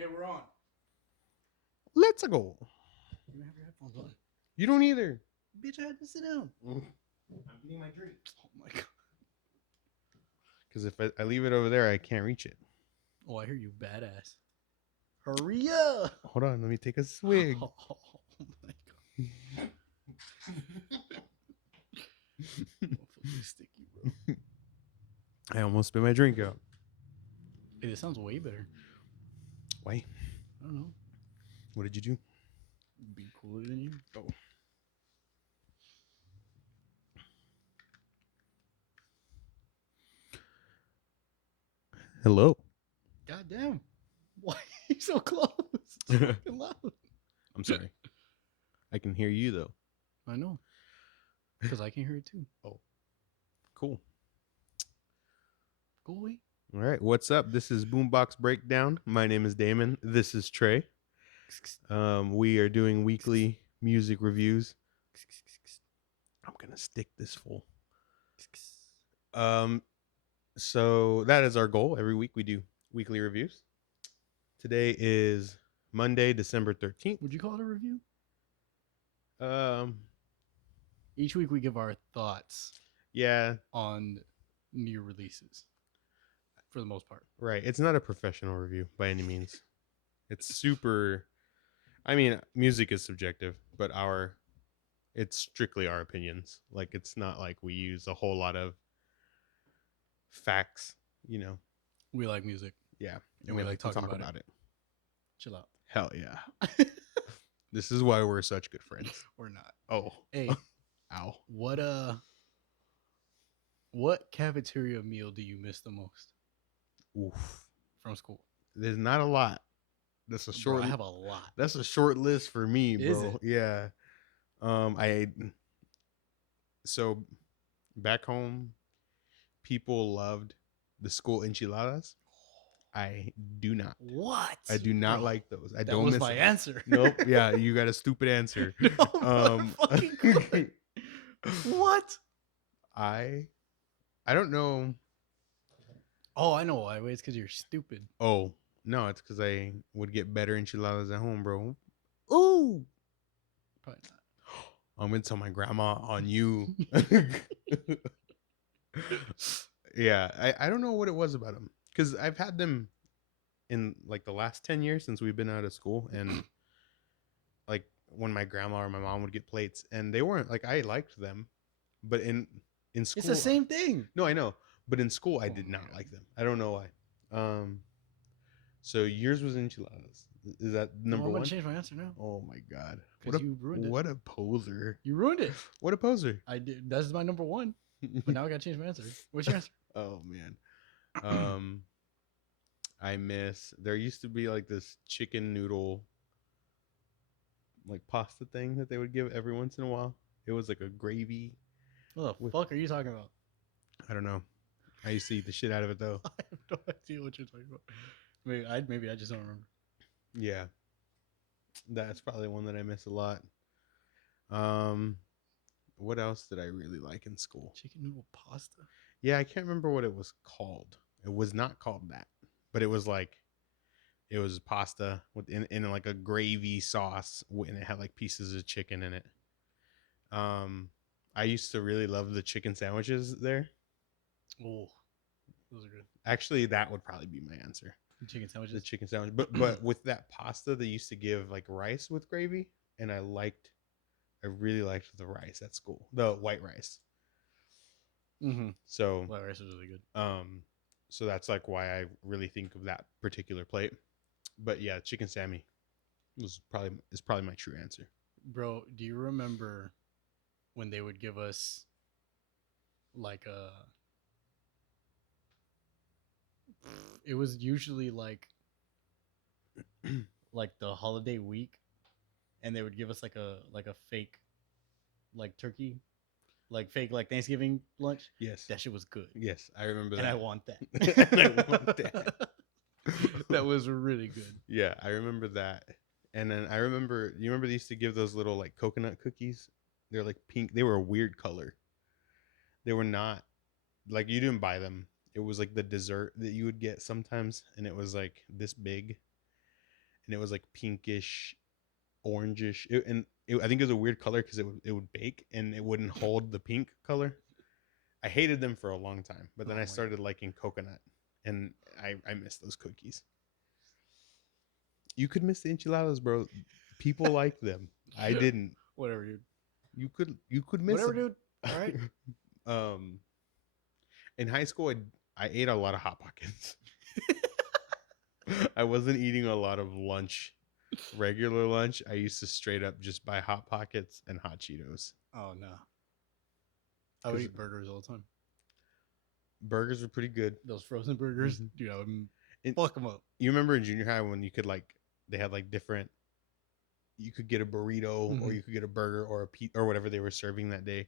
Okay, we're on. Let's go. You don't have your headphones on. You don't either. Bitch, I had to sit down. I'm getting my drink. Oh my god. Because if I leave it over there, I can't reach it. Oh, I hear you, badass. Hurry up. Hold on, let me take a swig. Oh my god. Motherfucker's sticky, bro. I almost spit my drink out. Hey, this sounds way better. Why? I don't know. What did you do? Be cooler than you. Oh. Hello. God damn. Why are you so close? It's fucking loud. I'm sorry. I can hear you though. I know. Because I can hear it too. Oh. Cool. Go away. All right. What's up? This is BoomBox BreakDown. My name is Daemon. This is Tre. We are doing weekly music reviews. I'm gonna stick this full. So that is our goal. Every week we do weekly reviews. Today is Monday, December 13th. Would you call it a review? Um, Each week we give our thoughts yeah, on new releases. For the most part. right. It's not a professional review by any means. It's super. I mean, music is subjective, but it's strictly our opinions. Like, it's not like we use a whole lot of facts, you know. We like music. Yeah, And we like to talking talk about it. Chill out. Hell yeah. This is why we're such good friends. We're not. Oh. Hey. Ow. What cafeteria meal do you miss the most? Oof. From school? There's not a lot. That's a short. Bro, I have a lot. That's a short list for me, bro. Is it? Yeah. So back home, people loved the school enchiladas. I do not. What? I do not bro, like those. I that don't was miss my them. answer. Nope. Yeah, you got a stupid answer. No, fucking what? I don't know. Oh, I know why. Wait, it's because you're stupid. Oh, no, it's because I would get better enchiladas at home, bro. Ooh. Probably not. I'm going to tell my grandma on you. Yeah, I don't know what it was about them. Because I've had them in like the last 10 years since we've been out of school. And like when my grandma or my mom would get plates. And they weren't like, I liked them. But in school. It's the same thing. No, I know. But in school, I did not God. like them. I don't know why. So yours was enchiladas. Is that number I'm one? gonna change my answer now. Oh my god! You ruined it. What a poser! You ruined it. What a poser! I did. That's my number one. But now I gotta change my answer. What's your answer? Oh man. I miss. There used to be like this chicken noodle, like pasta thing that they would give every once in a while. It was like a gravy. What the fuck are you talking about? I don't know. I used to eat the shit out of it though. I have no idea what you're talking about. Maybe I just don't remember. Yeah, that's probably one that I miss a lot. What else did I really like in school? Chicken noodle pasta. Yeah, I can't remember what it was called. It was not called that, but it was pasta in like a gravy sauce, and it had like pieces of chicken in it. I used to really love the chicken sandwiches there. Oh, those are good. Actually, that would probably be my answer. Chicken sandwiches. The chicken sandwich, but with that pasta, they used to give like rice with gravy, and I really liked the rice at school, the white rice. Mm-hmm. So white rice is really good. So that's like why I really think of that particular plate. But yeah, chicken Sammy is probably my true answer. Bro, do you remember when they would give us like it was usually like the holiday week, and they would give us like a fake like turkey, like fake like Thanksgiving lunch. Yes, that shit was good. Yes, I remember that. And I want that. And I want that. That was really good. Yeah, I remember that. And then you remember they used to give those little like coconut cookies? They're like pink. They were a weird color. They were not like, you didn't buy them. It was like the dessert that you would get sometimes, and it was like this big. and it was like pinkish, orangish, I think it was a weird color because it would bake and it wouldn't hold the pink color. I hated them for a long time, but then I started liking coconut, and I miss those cookies. You could miss the enchiladas, bro. People like them. I didn't. Whatever, dude. You could miss Whatever, them. dude. All right. In high school, I ate a lot of Hot Pockets. I wasn't eating a lot of lunch, regular lunch. I used to straight up just buy Hot Pockets and Hot Cheetos. Oh no. I would eat burgers all the time. Burgers were pretty good. Those frozen burgers, dude, I would fuck them up. You remember in junior high when you could they had like different. You could get a burrito, or you could get a burger, or a pizza, or whatever they were serving that day.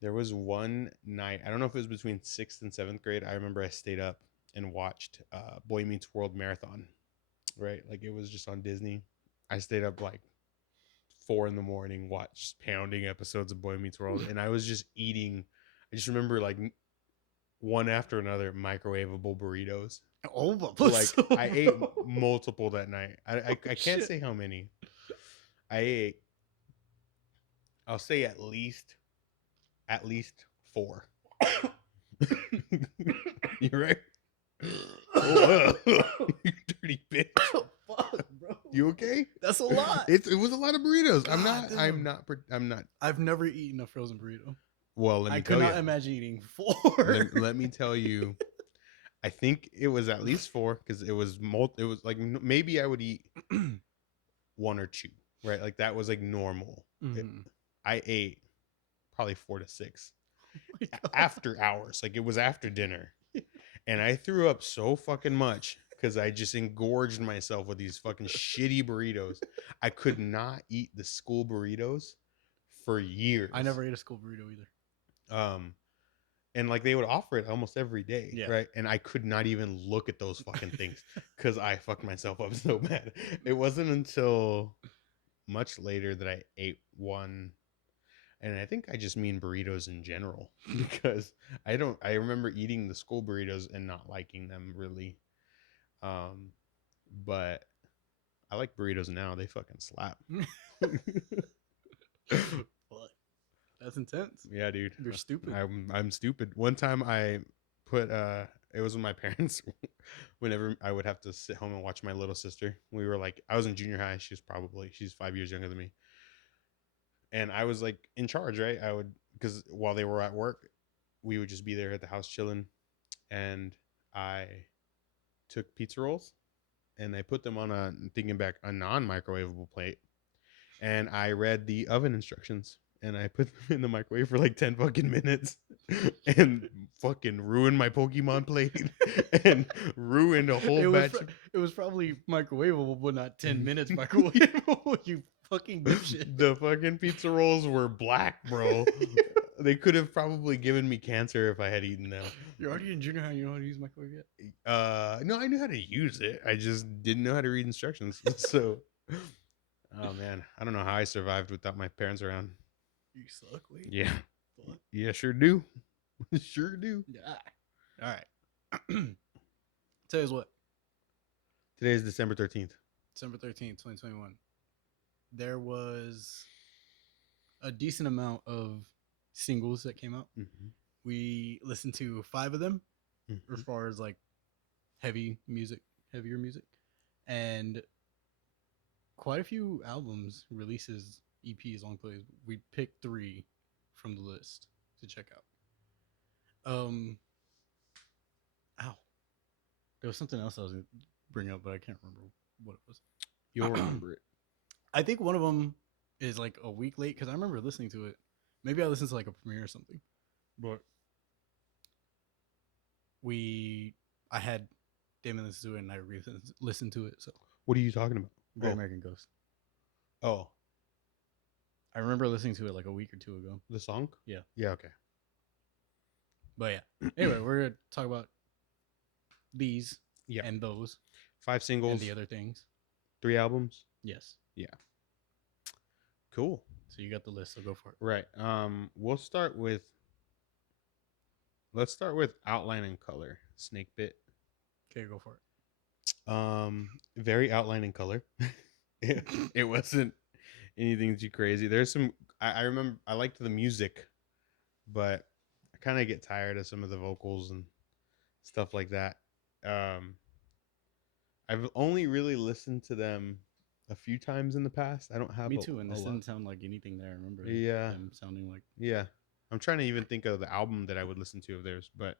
There was one night, I don't know if it was between 6th and 7th grade. I remember I stayed up and watched Boy Meets World Marathon, right? Like it was just on Disney. I stayed up like 4 a.m, watched pounding episodes of Boy Meets World, and I was just eating. I just remember like one after another microwavable burritos. Oh, like I ate multiple that night. I can't say how many. I ate. I'll say at least 4. You're right. Oh, you dirty bitch. Fuck, bro. You okay? That's a lot. It was a lot of burritos. God I'm not. I've never eaten a frozen burrito. Well, let me I tell could you. not imagine eating 4. Let me tell you. I think it was at least 4 because it was like maybe I would eat 1 or 2, right? Like that was like normal. I ate probably 4 to 6 after hours. Like it was after dinner, and I threw up so fucking much because I just engorged myself with these fucking shitty burritos. I could not eat the school burritos for years. I never ate a school burrito either. And like they would offer it almost every day, right? And I could not even look at those fucking things because I fucked myself up so bad. It wasn't until much later that I ate one, and I think I just mean burritos in general because I remember eating the school burritos and not liking them really. But I like burritos now. They fucking slap. What? That's intense. Yeah, dude. You're stupid. I'm stupid. One time I put it was with my parents. Whenever I would have to sit home and watch my little sister. We were like, I was in junior high. She's 5 years younger than me. And I was like in charge, right? Because while they were at work, we would just be there at the house chilling. And I took pizza rolls and I put them on a non-microwavable plate. And I read the oven instructions. And I put them in the microwave for like 10 fucking minutes and fucking ruined my Pokemon plate and ruined a whole batch. It was probably microwavable, but not 10 minutes microwavable. You fucking dipshit. The fucking pizza rolls were black, bro. They could have probably given me cancer if I had eaten them. You're already in junior high. You know how to use microwave yet? No, I knew how to use it. I just didn't know how to read instructions. So, oh man, I don't know how I survived without my parents around. You suck, Wade. Yeah. Fuck. Yeah, sure do. Sure do. Yeah. All right. Tell us what. Today is December 13th. December 13th, 2021. There was a decent amount of singles that came out. We listened to 5 of them as far as like heavier music, and quite a few albums, releases, EPs, long plays. We picked 3 from the list to check out. There was something else I was gonna bring up, but I can't remember what it was. You'll remember it. I think one of them is like a week late because I remember listening to it. Maybe I listened to like a premiere or something. But I had Damon listen to it and I listened to it. So what are you talking about? Great American Ghost. Oh, I remember listening to it like a week or 2 ago. The song? Yeah. Yeah, okay. But yeah. Anyway, we're going to talk about these and those. 5 singles. And the other things. 3 albums? Yes. Yeah. Cool. So you got the list, so go for it. Right. Let's start with Outline and Color. Snakebit. Okay, go for Very outline and color. It wasn't anything too crazy. There's some. I remember I liked the music, but I kind of get tired of some of the vocals and stuff like that. Um, I've only really listened to them a few times in the past. I don't have Me too. And a this lot. didn't sound like anything that I remember Yeah, them sounding like. yeah. I'm trying to even think of the album that I would listen to of theirs, but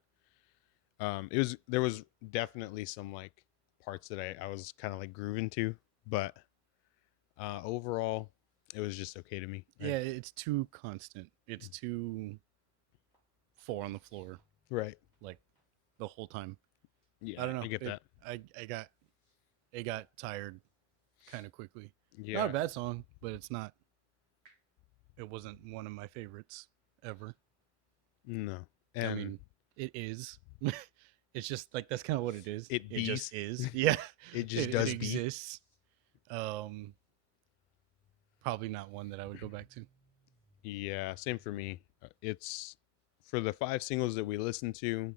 it was there was definitely some like parts that I was kind of like grooving to, but overall it was just okay to me. Yeah, it's too constant. It's too four on the floor, Right. like the whole time. Yeah, I don't I know. get that. It got tired kind of quickly. Yeah. Not a bad song, but it's not. It wasn't one of my favorites ever. No. I And mean, it is. It's just like that's kind of what it is. It It just bees. is. Yeah, it just does it be. exists. Um, Probably not one that I would go back to. Yeah, same for me. It's for the 5 singles that we listened to,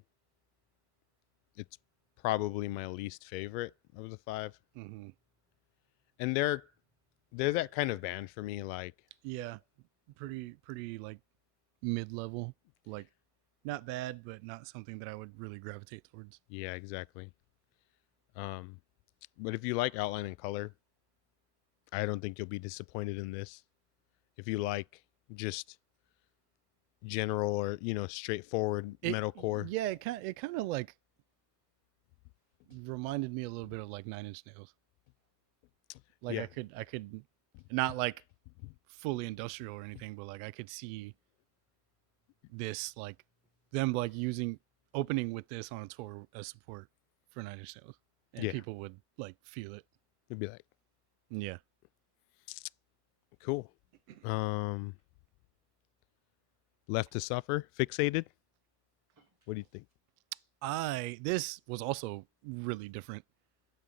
it's probably my least favorite of the 5. Mm-hmm. And they're that kind of band for me, like Yeah, pretty like mid level. Like not bad, but not something that I would really gravitate towards. yeah, exactly. Um but if you like outline and color, I don't think you'll be disappointed in this. If you like just general or, straightforward metalcore. Yeah, it kind of like reminded me a little bit of like Nine Inch Nails. Like Yeah. I could not like fully industrial or anything, but like I could see this like them like using opening with this on a tour as support for Nine Inch Nails, and Yeah. people would like feel it. It'd be like, Yeah. cool. Left to Suffer, Fixated. What do you think? This was also really different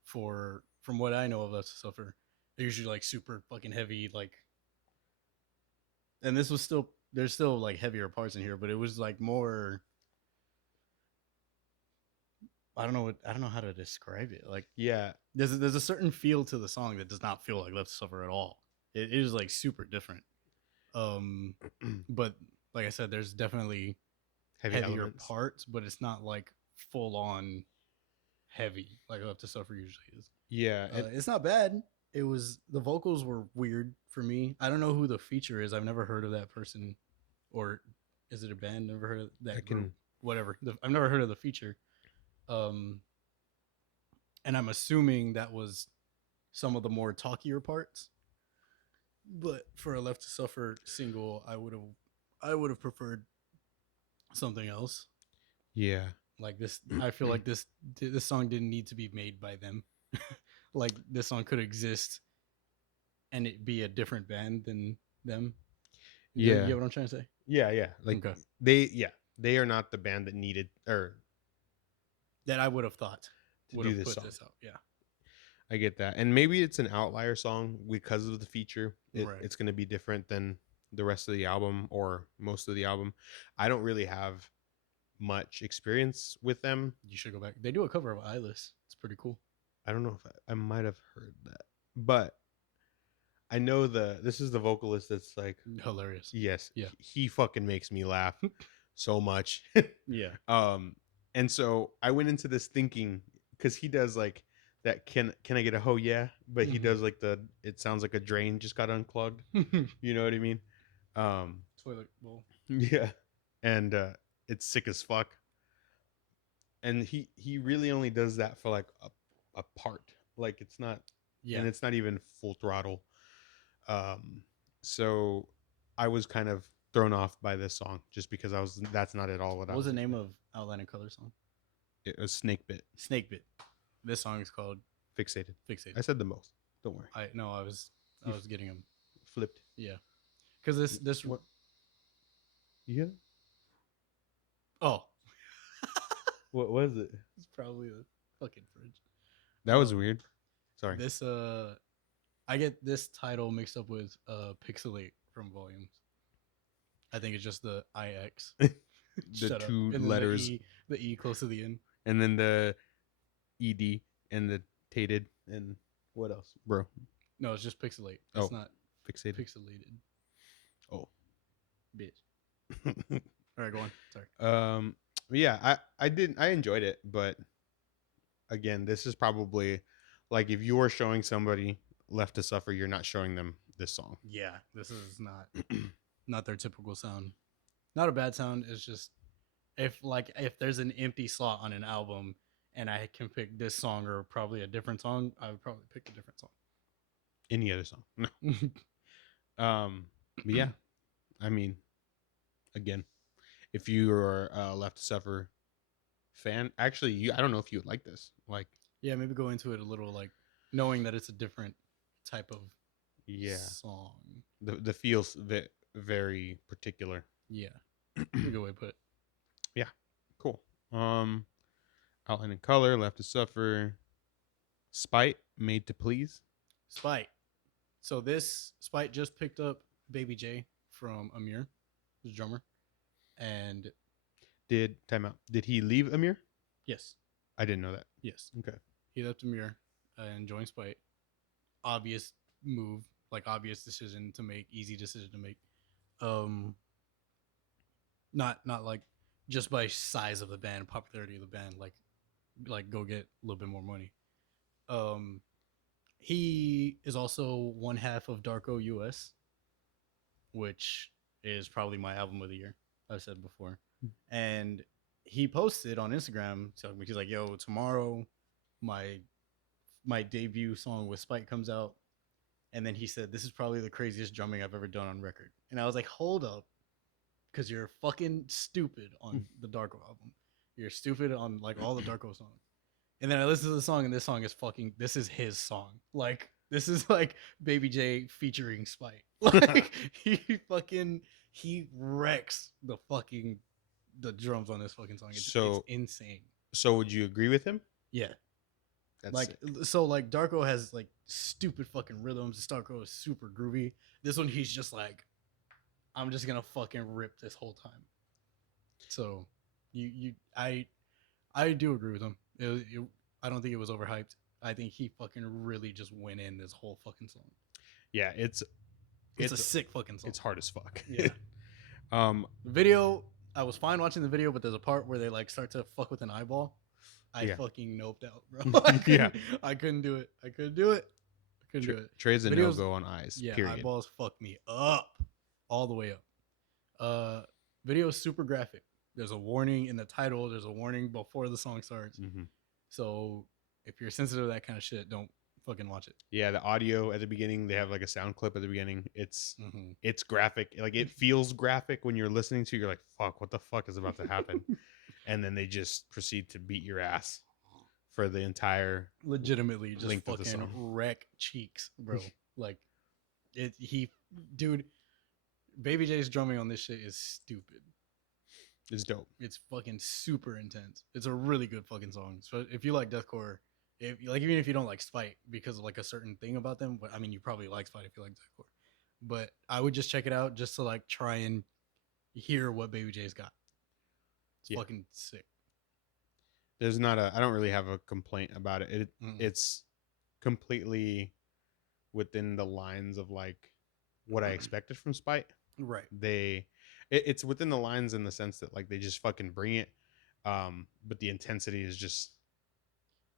for from what I know of Left to Suffer. They're usually like super fucking heavy, like, and this was still there's still like heavier parts in here, but it was like more. I don't know how to describe it. Like, Yeah. there's a certain feel to the song that does not feel like Left to Suffer at all. It is like super different. But like I said, there's definitely heavier elements. parts, but it's not like full on heavy like Left to Suffer usually is. Yeah. It's not bad. It was the vocals were weird for me. I don't know who the feature is. I've never heard of that person, or is it a band? Never heard of that group. Whatever. I've never heard of the feature. And I'm assuming that was some of the more talkier parts. But for a Left to Suffer single, I would have preferred something else. Yeah. Like this, I feel like this song didn't need to be made by them. Like this song could exist and it be a different band than them. Yeah. You get what I'm trying to say? Yeah, yeah. Like Okay. they are not the band that needed or that I would have thought would have put this out. Yeah. I get that. And maybe it's an outlier song because of the feature. Right. It's going to be different than the rest of the album or most of the album. I don't really have much experience with them. You should go back. They do a cover of Eyeless. It's pretty cool. I don't know if I might have heard that, but I know this is the vocalist that's like hilarious. Yes. Yeah. He fucking makes me laugh so much. Yeah. And so I went into this thinking because he does like that can I get a ho yeah? But he does like it sounds like a drain just got unplugged. You know what I mean? Toilet bowl. Yeah. And it's sick as fuck. And he really only does that for like a part. Like it's not and it's not even full throttle. So I was kind of thrown off by this song just because that's not at all what was the name of Outline and Color song? It was Snakebit. Snakebit. This song is called Fixated. Fixated. I said the most. Don't worry. I was getting them flipped. Yeah. Because this what you hear? Oh. What was it? It's probably a fucking fridge. That was weird. Sorry. This I get this title mixed up with Pixelate from Volumes. I think it's just the IX. The two letters. The E close to the end. And then the ED and the Fixated and what else, bro? No, it's just Pixelate. It's not Fixated. Pixelated. Oh, Bitch. All right, go on. Sorry. yeah, I enjoyed it, but again, this is probably like if you were showing somebody Left to Suffer, you're not showing them this song. Yeah, this is not their typical sound. Not a bad sound. It's just if there's an empty slot on an album and I can pick this song or probably a different song, I would probably pick a different song. Any other song? No. But yeah, I mean, again, if you are a Left to Suffer fan, actually, I don't know if you would like this. Like, yeah, maybe go into it a little like knowing that it's a different type of song. The feels very particular. Yeah, a good way to put it. Yeah, cool. Outline and Color, Left to Suffer, Spite, Made to Please. Spite. So this Spite just picked up Baby J from Amir, his drummer, and Did he leave Amir? yes, I didn't know that. yes, Okay. he left Amir and joined Spite. Obvious move, like obvious decision to make, easy decision to make. Not like just by size of the band, popularity of the band, like go get a little bit more money. He is also one half of Darko US, which is probably my album of the year. I've said before, and he posted on Instagram, so he's like, "Yo, tomorrow, my debut song with Spike comes out," and then he said, "This is probably the craziest drumming I've ever done on record." And I was like, "Hold up, because you're fucking stupid on the Darko album. You're stupid on like all the Darko songs." And then I listened to the song, and this song is fucking. This is his song. Like this is like Baby J featuring Spike. Like he wrecks the drums on this fucking song. It's insane. So would you agree with him? Yeah. That's like sick. So like Darko has like stupid fucking rhythms. Darko is super groovy. This one he's just like, I'm just gonna fucking rip this whole time. So I do agree with him. I don't think it was overhyped. I think he fucking really just went in this whole fucking song. Yeah, it's a sick fucking song. It's hard as fuck. Yeah. The video, I was fine watching the video, but there's a part where they like start to fuck with an eyeball. I fucking noped out, bro. I couldn't do it. I couldn't do it. Tre's a no-go on eyes. Yeah, period. Eyeballs fuck me up all the way up. Video is super graphic. There's a warning in the title. There's a warning before the song starts. Mm-hmm. So if you're sensitive to that kind of shit, don't fucking watch it. Yeah, the audio at the beginning, they have like a sound clip at the beginning. It's graphic. Like it feels graphic when you're listening to. You're like, fuck, what the fuck is about to happen? And then they just proceed to beat your ass for the entire legitimately just fucking wreck cheeks, bro. Like dude, Baby J's drumming on this shit is stupid. It's dope. It's fucking super intense. It's a really good fucking song. So if you like deathcore, even if you don't like Spite because of like a certain thing about them, but I mean you probably like Spite if you like deathcore. But I would just check it out just to like try and hear what Baby J's got. It's fucking sick. There's not I don't really have a complaint about it. It's completely within the lines of like what I expected from Spite. Right. It's within the lines in the sense that like they just fucking bring it. But the intensity is just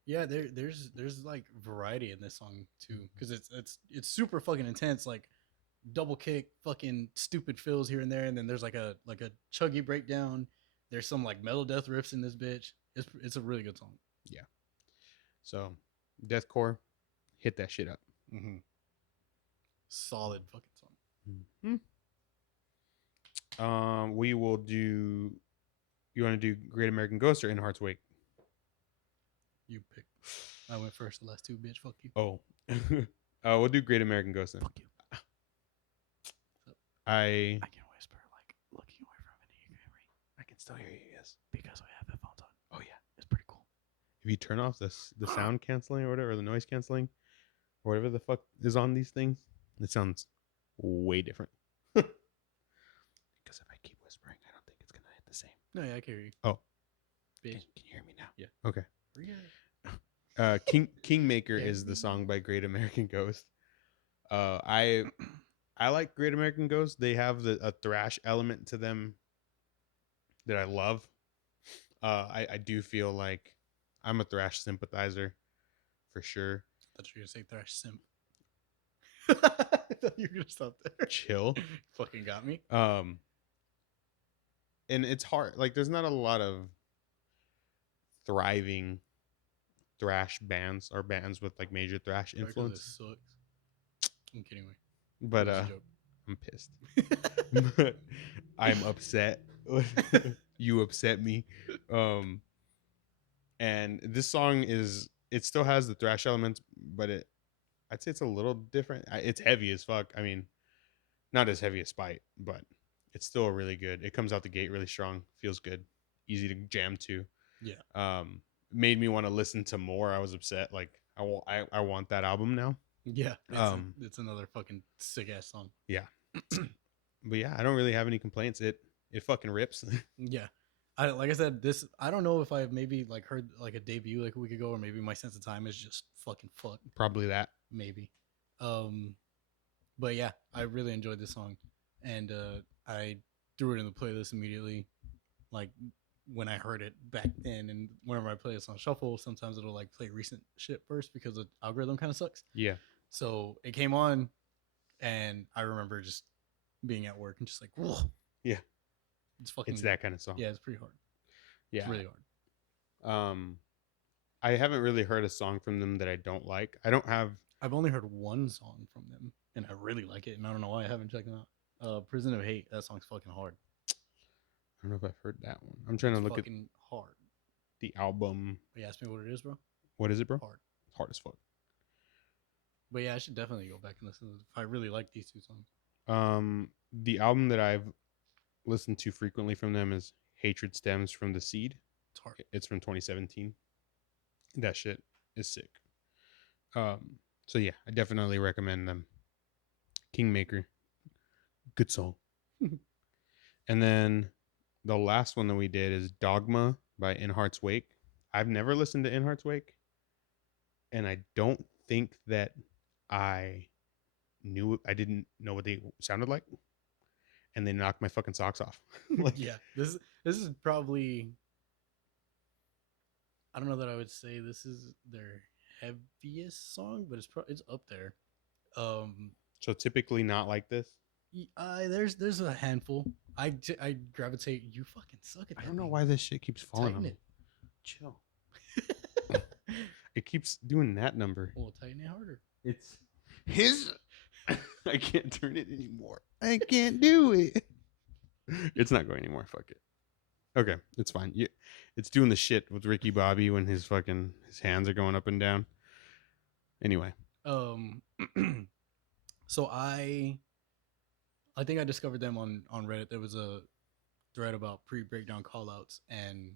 there's like variety in this song too, because it's super fucking intense, like double kick, fucking stupid fills here and there, and then there's like a chuggy breakdown. There's some like metal death riffs in this bitch. It's a really good song. Yeah. So, deathcore, hit that shit up. Mm-hmm. Solid fucking song. Mm-hmm. We will do. You want to do Great American Ghost or In Heart's Wake? You pick. I went first the last two, bitch. Fuck you. Oh. We'll do Great American Ghost then. Fuck you. I can whisper like looking away from it. You can hear me. I can still hear you, yes. Because we have headphones on. Oh yeah, it's pretty cool. If you turn off the sound canceling or whatever, or the noise canceling, or whatever the fuck is on these things, it sounds way different. Because if I keep whispering, I don't think it's gonna hit the same. No, yeah, I can hear you. Oh, bitch. Can you hear me now? Yeah. Okay. Kingmaker is the song by Great American Ghost. I like Great American Ghost. They have a thrash element to them that I love. I do feel like I'm a thrash sympathizer for sure. I thought you were gonna say thrash simp. I thought you were gonna stop there. Chill. Fucking got me. And it's hard. Like, there's not a lot of thriving thrash bands or bands with like major thrash influence. This sucks. I'm kidding. But I'm pissed. I'm upset. You upset me. And this song it still has the thrash elements, but I'd say it's a little different. It's heavy as fuck. I mean, not as heavy as Spite, but it's still really good. It comes out the gate really strong, feels good, easy to jam to. Yeah. Made me want to listen to more. I was upset. Like, I want that album now. Yeah. It's another fucking sick ass song. Yeah. But yeah, I don't really have any complaints. It fucking rips. Yeah. Like I said, I don't know if I maybe like heard like a debut like a week ago, or maybe my sense of time is just fucking fucked. Probably that. Maybe. But yeah, I really enjoyed this song, and I threw it in the playlist immediately. Like when I heard it back then, and whenever I play this on shuffle, sometimes it'll like play recent shit first because the algorithm kind of sucks. Yeah. So it came on, and I remember just being at work and just like, whoa. Yeah. It's that kind of song. Yeah, it's pretty hard. Yeah. It's really hard. I haven't really heard a song from them that I don't like. I've only heard one song from them, and I really like it, and I don't know why I haven't checked them out. Prison of Hate. That song's fucking hard. I don't know if I've heard that one. I'm trying to look at hard. The album. You ask me what it is, bro? What is it, bro? Hard. It's hard as fuck. But yeah, I should definitely go back and listen to it if I really like these two songs. The album that I've listened to frequently from them is Hatred Stems from the Seed. It's hard. It's from 2017. That shit is sick. So yeah, I definitely recommend them. Kingmaker. Good song. And then the last one that we did is Dogma by In Heart's Wake. I've never listened to In Heart's Wake, and I don't think that I didn't know what they sounded like, and they knocked my fucking socks off. Like, yeah, this is probably, I don't know that I would say this is their heaviest song, but it's up there. So typically not like this. There's a handful. I gravitate. You fucking suck at that. I don't know why this shit keeps falling on me. Chill. It keeps doing that number. Well, tighten it harder. It's his. I can't turn it anymore. I can't do it. It's not going anymore. Fuck it. Okay, it's fine. Yeah, it's doing the shit with Ricky Bobby when his hands are going up and down. Anyway. So I think I discovered them on Reddit. There was a thread about pre-breakdown callouts, and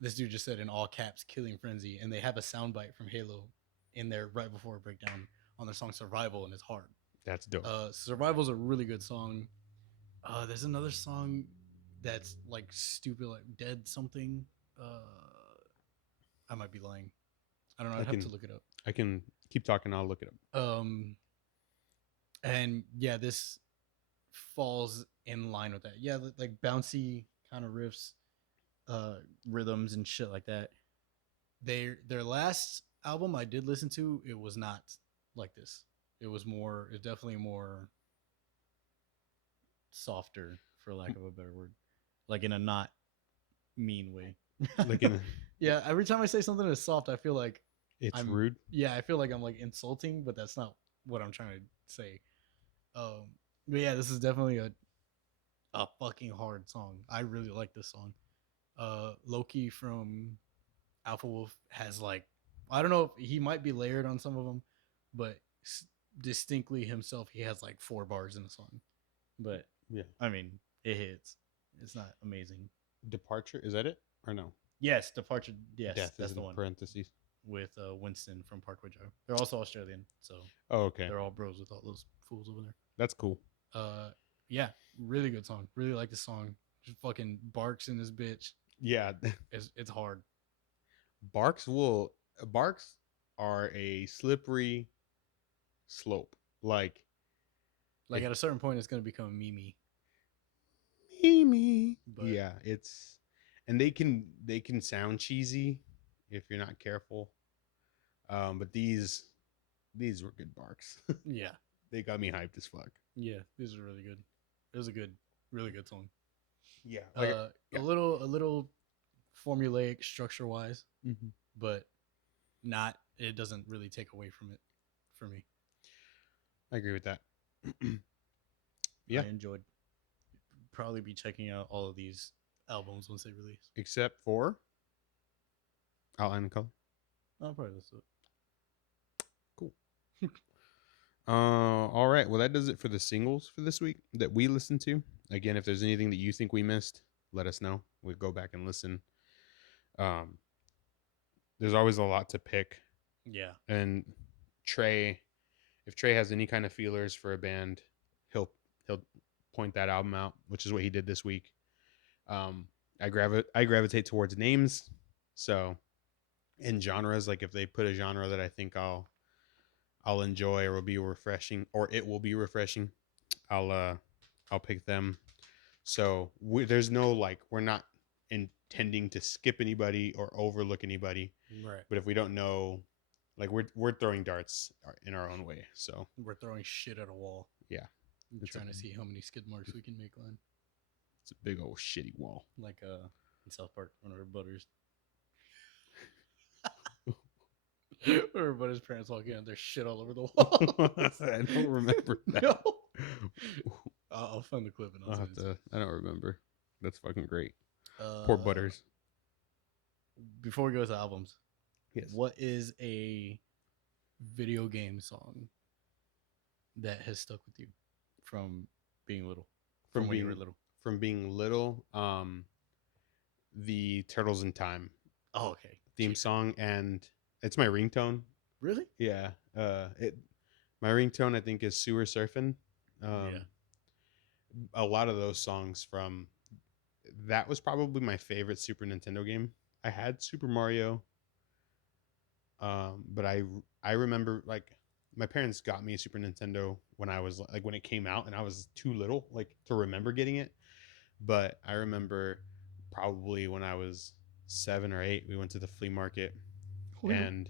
this dude just said in all caps "Killing Frenzy," and they have a soundbite from Halo in there right before a breakdown on their song "Survival," and it's hard. That's dope. "Survival's" a really good song. There's another song that's like stupid, like "Dead Something." I might be lying. I don't know. I'd have to look it up. I can keep talking. I'll look it up. And yeah, this falls in line with that. Yeah, like bouncy kind of riffs, rhythms and shit like that. Their last album I did listen to, it was not like this. It's definitely more softer, for lack of a better word, like in a not mean way. Like in yeah, every time I say something is soft, I feel like I'm rude. Yeah, I feel like I'm like insulting, but that's not what I'm trying to say. But yeah, this is definitely a fucking hard song. I really like this song. Loki from Alpha Wolf has like, I don't know if he might be layered on some of them, but distinctly himself, he has like 4 bars in the song. But yeah, I mean, it hits. It's not amazing. Departure, is that it or no? Yes, Departure. Yes, Death that's is the in one. Parentheses. With Winston from Parkway Drive. They're also Australian, so okay. They're all bros with all those fools over there. That's cool. Yeah, really good song. Really like this song. Just fucking barks in this bitch. Yeah, it's hard. Barks will barks are a slippery slope. Like Like if at a certain point, it's gonna become a meme. me, But yeah, it's and they can sound cheesy if you're not careful. But these were good barks. yeah, They got me hyped as fuck. yeah, these are really good. It was a good, really good song. Yeah, like A yeah. little formulaic structure wise, Mm-hmm. but not. It doesn't really take away from it for me. I agree with that. I Yeah, enjoyed. Probably be checking out all of these albums once they release. except for Outline and Color. I'll probably listen to Cool. All right. Well, that does it for the singles for this week that we listened to. Again, if there's anything that you think we missed, let us know. We'll go back and listen. Um, there's always a lot to pick, it. Yeah, and Trey, if Trey has any kind of feelers for a band, he'll point that album out, which is what he did this week. Um, I gravitate towards names, so in genres, like if they put a genre that I think I'll enjoy or will be refreshing or it will be refreshing, I'll pick them. So there's no like we're not intending to skip anybody or overlook anybody, right. but if we don't know, like we're throwing darts in our own way. So We're throwing shit at a wall. yeah, I'm it's a trying to see how many skid marks we can make on. it's a big old shitty wall. Like in South Park, one of our butters. Or Butters' parents walking out, there's shit all over the wall. I don't remember that. No. I'll find the clip and I'll I'll send have it to you. to. I don't remember. That's fucking great. Poor Uh, Butters. Before we go to albums, Yes. what is a video game song that has stuck with you from being little? From when you were little? From being little, the Turtles in Time Oh, okay. theme Jeez. song, and it's my ringtone. Really? Yeah. It my ringtone I think is Sewer Surfing. Yeah. A lot of those songs from that was probably my favorite Super Nintendo game. I had Super Mario, but I remember like my parents got me a Super Nintendo when I was like when it came out, and I was too little like to remember getting it. But I remember probably when I was 7 or 8, we went to the flea market, and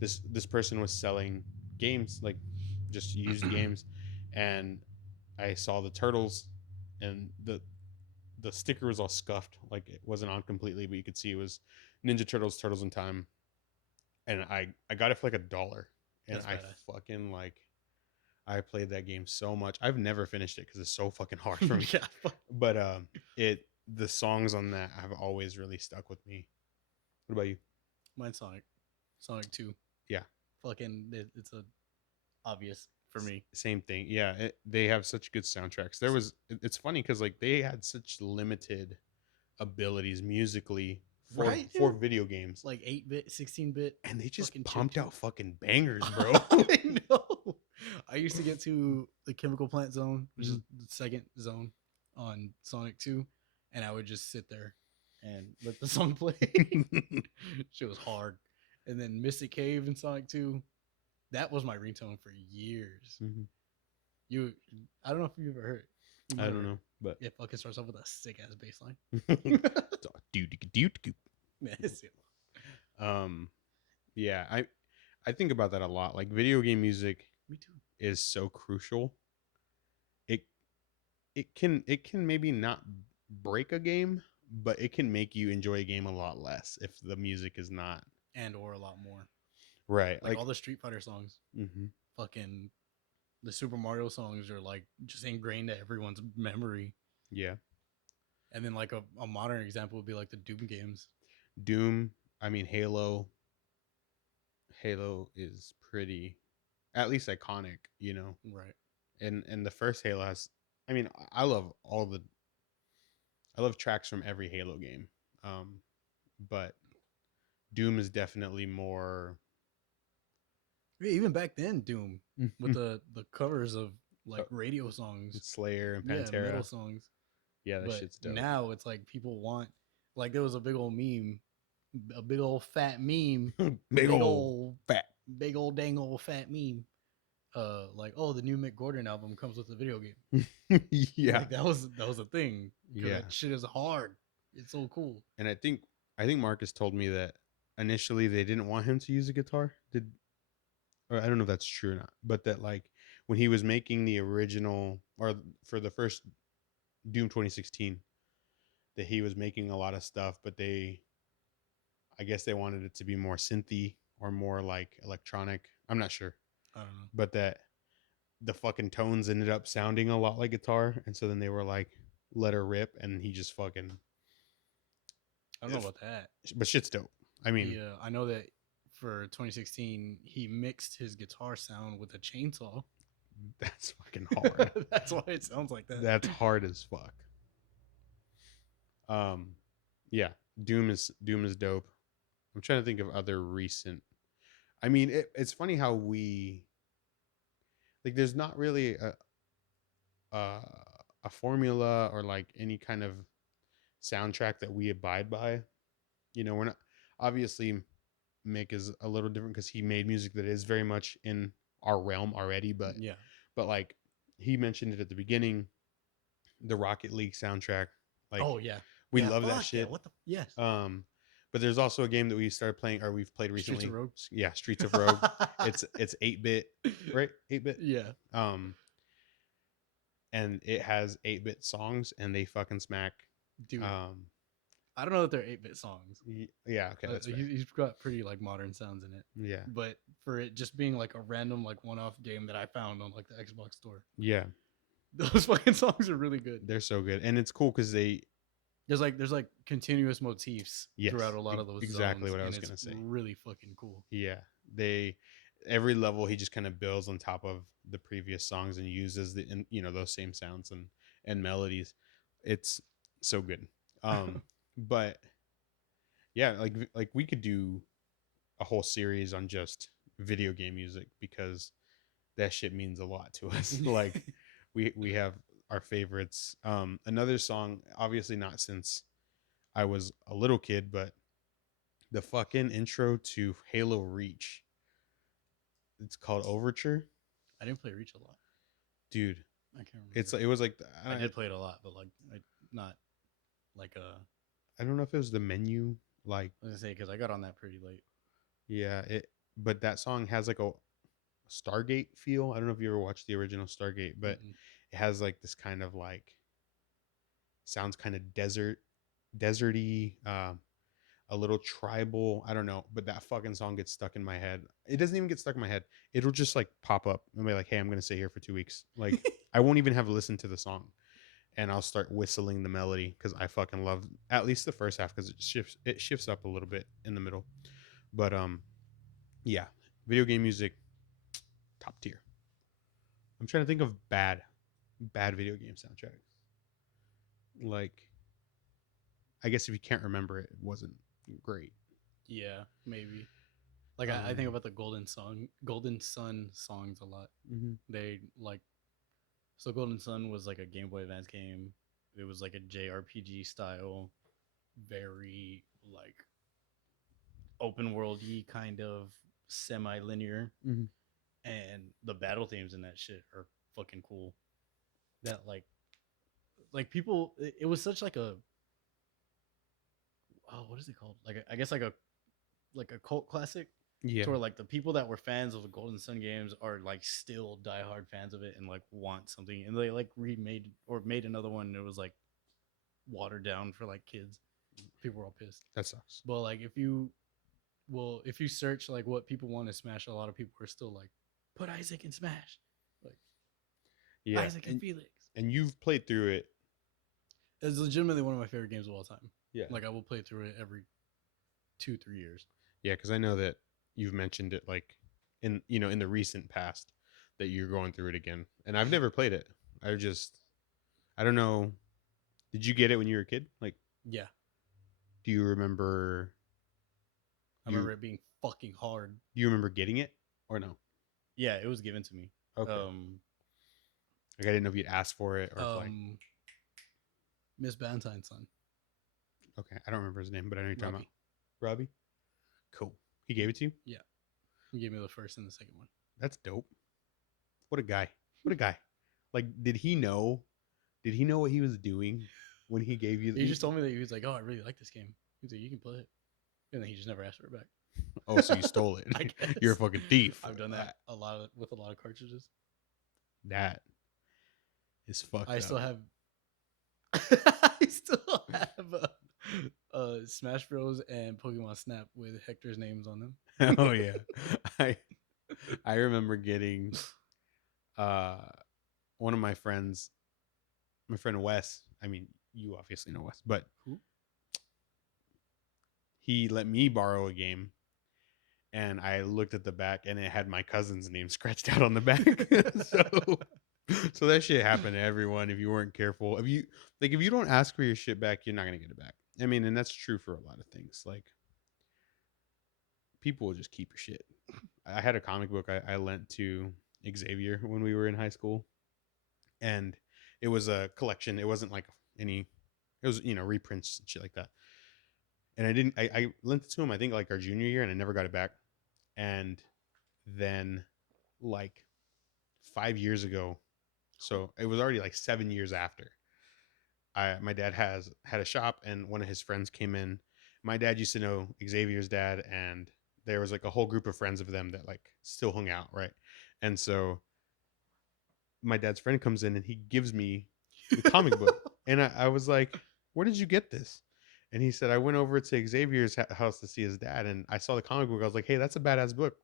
this person was selling games, like just used games, and I saw the turtles, and the sticker was all scuffed, like it wasn't on completely, but you could see it was Ninja Turtles, Turtles in Time, and I got it for like $1, and That's I badass. fucking like I played that game so much. I've never finished it because it's so fucking hard for me. Yeah. But it the songs on that have always really stuck with me. What about you? Mine's Sonic. Sonic 2. Yeah, It's a obvious for me. same thing. Yeah, they have such good soundtracks. It's funny because like they had such limited abilities musically Right, for dude? video games, Like 8-bit, 16-bit. and they just Fucking pumped chip out fucking bangers, tune. bro. I know. I used to get to the chemical plant zone, which is Mhm. the second zone on Sonic 2, and I would just sit there and let the song play. Shit was hard. And then Mystic Cave in Sonic 2, that was my ringtone for years. Mhm. You, I don't know if you've ever heard it. You I might have don't heard know, but it. It fucking starts off with a sick ass bass line. Yeah, it's it. um yeah, I think about that a lot. Like video game music Me too. is so crucial. It it can maybe not break a game, but it can make you enjoy a game a lot less if the music is not And or a lot more. right. Like all Like the Street Fighter songs, mhm. fucking the Super Mario songs are like just ingrained to everyone's memory. Yeah. And then like a modern example would be like the Doom games. Doom, I mean Halo. Halo is pretty at least iconic, you know. Right. And the first Halo has I mean, I love all the I love tracks from every Halo game. Um but Doom is definitely more Yeah, even back then, Doom with the covers of like radio songs, Slayer and yeah, metal Pantera. songs. Yeah, that But shit's dope. now it's like people want, like there was a big old meme a big old fat meme, big old fat. big old dang old fat meme. Like, oh, the new Mick Gordon album comes with a video game. Yeah, like that was a thing. yeah. That shit is hard. It's so cool. And I think Marcus told me that initially they didn't want him to use a guitar. Or I don't know if that's true or not, but that like when he was making the original or for the first Doom 2016, that he was making a lot of stuff, but I guess they wanted it to be more synthy or more like electronic. I'm not sure, I don't know. but that the fucking tones ended up sounding a lot like guitar, and so then they were like, "Let her rip," and he just fucking. I don't know about that. But shit's dope. I mean, I know that for 2016 he mixed his guitar sound with a chainsaw. that's fucking hard. That's why it sounds like that. That's hard as fuck. Yeah, Doom is dope. I'm trying to think of other recent. I mean, it's funny how we like. There's not really a formula or like any kind of soundtrack that we abide by. You know, we're not obviously Mick is a little different because he made music that is very much in our realm already. But Yeah, but like he mentioned it at the beginning, the Rocket League soundtrack. Like, oh yeah, we love that shit. Yeah, what the yes. But there's also a game that we started playing or we've played recently. Streets of Rogue. Yeah, Streets of Rogue. it's 8-bit, right? 8-bit. Yeah. And it has 8-bit songs, and they fucking smack. Dude, I don't know that they're 8-bit songs. Yeah, okay, that's fair. He's got pretty like modern sounds in it. Yeah, but for it just being like a random like one-off game that I found on like the Xbox store. Yeah, those fucking songs are really good. They're so good, and it's cool because there's like continuous motifs throughout a lot of those. Exactly zones, what I was gonna say. Really fucking cool. Yeah, every level he just kind of builds on top of the previous songs and uses those same sounds and melodies. It's so good. But yeah, like we could do a whole series on just video game music because that shit means a lot to us. Like we have our favorites. Another song, obviously not since I was a little kid, but the fucking intro to Halo Reach. It's called Overture. I didn't play Reach a lot, dude. I can't remember. It was like I did play it a lot, but like not like I don't know if it was the menu. Like I was gonna say because I got on that pretty late. Yeah, but that song has like a Stargate feel. I don't know if you ever watched the original Stargate, but it has like this kind of like sounds kind of deserty, a little tribal. I don't know, but that fucking song gets stuck in my head. It doesn't even get stuck in my head. It'll just like pop up and be like, "Hey, I'm gonna stay here for 2 weeks." Like I won't even have to listen to the song, and I'll start whistling the melody because I fucking love at least the first half because it shifts up a little bit in the middle. But yeah, video game music, top tier. I'm trying to think of bad video game soundtracks. Like, I guess if you can't remember it, it wasn't great. Yeah, maybe. Like I think about the Golden Sun songs a lot. Mm-hmm. They like, so Golden Sun was like a Game Boy Advance game. It was like a JRPG style, very like open world-y kind of semi-linear. Mm-hmm. And the battle themes in that shit are fucking cool. That like people, it was such like a, oh, what is it called? Like I guess like a cult classic. Yeah. To where like the people that were fans of the Golden Sun games are like still diehard fans of it and like want something, and they like remade or made another one and it was like watered down for like kids. People were all pissed. That sucks. But like if you search like what people want to Smash, a lot of people are still like, put Isaac in Smash. Like, yeah, Isaac and Felix. And you've played through it. It's legitimately one of my favorite games of all time. Yeah. Like I will play through it every 2-3 years. Yeah, because I know that you've mentioned it like in the recent past that you're going through it again. And I've never played it. I don't know. Did you get it when you were a kid? Like, yeah. Do you remember? I remember it being fucking hard. Do you remember getting it or no? Yeah, it was given to me. Okay. Like I didn't know if you'd asked for it or like Miss Valentine's son. Okay, I don't remember his name, but I know you're talking about. Robbie? Cool. He gave it to you? Yeah. He gave me the first and the second one. That's dope. What a guy. What a guy. Like, did he know what he was doing when he gave you He just told me that he was like, "Oh, I really like this game." He was like, "You can play it," and then he just never asked for it back. Oh, so you stole it. I guess. You're a fucking thief. I've done that with a lot of cartridges. That is fucked I up. still have I still have Smash Bros and Pokemon Snap with Hector's names on them. Oh yeah. I remember getting one of my friend Wes. I mean, you obviously know Wes, but Who? he let me borrow a game, and I looked at the back, and it had my cousin's name scratched out on the back. So that shit happened to everyone. If you weren't careful, if you don't ask for your shit back, you're not gonna get it back. I mean, and that's true for a lot of things. Like, people will just keep your shit. I had a comic book I lent to Xavier when we were in high school, and it was a collection. It wasn't like it was, reprints and shit like that. And I lent it to him, I think like our junior year, and I never got it back. And then like 5 years ago, so it was already like 7 years after, my dad had a shop, and one of his friends came in. My dad used to know Xavier's dad, and there was like a whole group of friends of them that like still hung out, right? And so my dad's friend comes in and he gives me the comic book, and I was like, "Where did you get this?" And he said, "I went over to Xavier's house to see his dad, and I saw the comic book. I was like, hey, that's a badass book.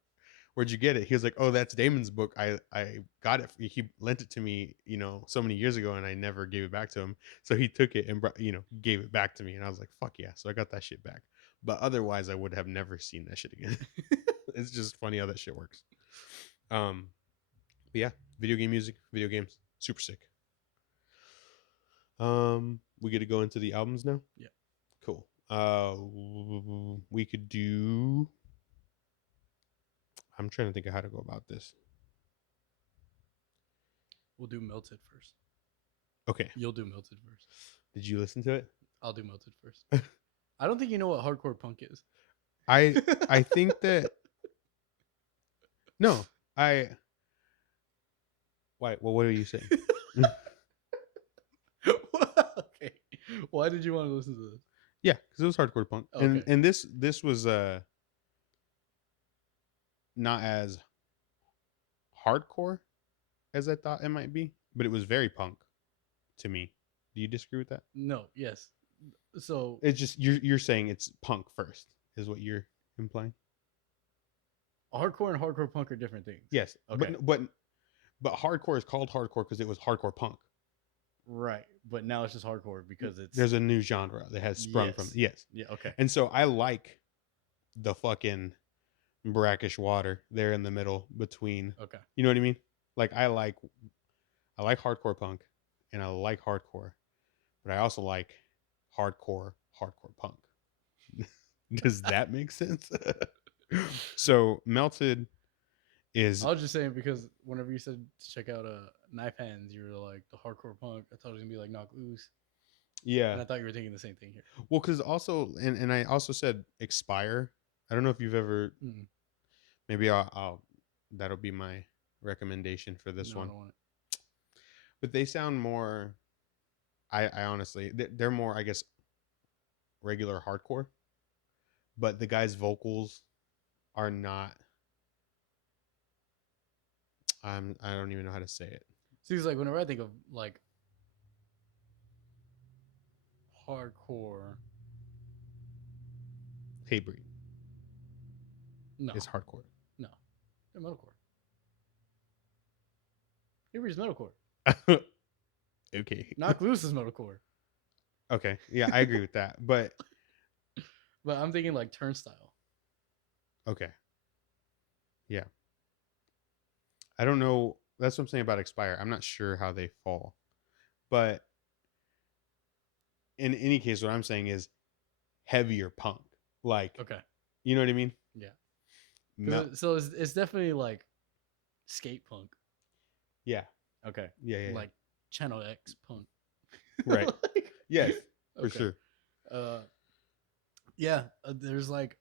Where'd you get it?" He was like, "Oh, that's Damon's book. I got it. He lent it to me, so many years ago, and I never gave it back to him. So he took it and gave it back to me." And I was like, "Fuck yeah!" So I got that shit back. But otherwise, I would have never seen that shit again. It's just funny how that shit works. But yeah, video game music, video games, super sick. We get to go into the albums now. Yeah. Cool. We could do. I'm trying to think of how to go about this. We'll do Melted first. Okay. You'll do Melted first. Did you listen to it? I'll do Melted first. I don't think you know what hardcore punk is. I think that. No, Why? Well, what are you saying? Okay. Why did you want to listen to this? Yeah, because it was hardcore punk, Okay. and this was not as hardcore as I thought it might be, but it was very punk to me. Do you disagree with that? No. Yes. So it's just you're saying it's punk first, is what you're implying. Hardcore and hardcore punk are different things. Yes. Okay. But hardcore is called hardcore because it was hardcore punk. Right. But now it's just hardcore because there's a new genre that has sprung from. Yes. Yeah. Okay. And so I like the fucking brackish water there in the middle between. Okay. You know what I mean? Like I like hardcore punk, and I like hardcore, but I also like hardcore punk. Does that make sense? So Melted is. I was just saying because whenever you said to check out Knife Hands, you were like the hardcore punk. I thought it was gonna be like Knock Loose. Yeah. And I thought you were thinking the same thing here. Well, because also, and I also said Expire. I don't know if you've ever. Mm. Maybe I'll that'll be my recommendation for this one. I don't want it. But they sound more. I honestly, they're more, I guess, regular hardcore. But the guy's vocals are not. I don't even know how to say it. See, it's like whenever I think of like hardcore. Hatebreed. No. It's hardcore. No. They're metalcore. Hatebreed's metalcore. Okay. Knock Loose is metalcore. Okay. Yeah, I agree with that. But I'm thinking like Turnstile. Okay. Yeah. I don't know. That's what I'm saying about Expire. I'm not sure how they fall. But in any case, what I'm saying is heavier punk. Like, okay. You know what I mean? Yeah. So it's definitely like skate punk. Yeah. Okay. Yeah. Like Channel X punk. Right. Yes, for sure. Yeah, there's like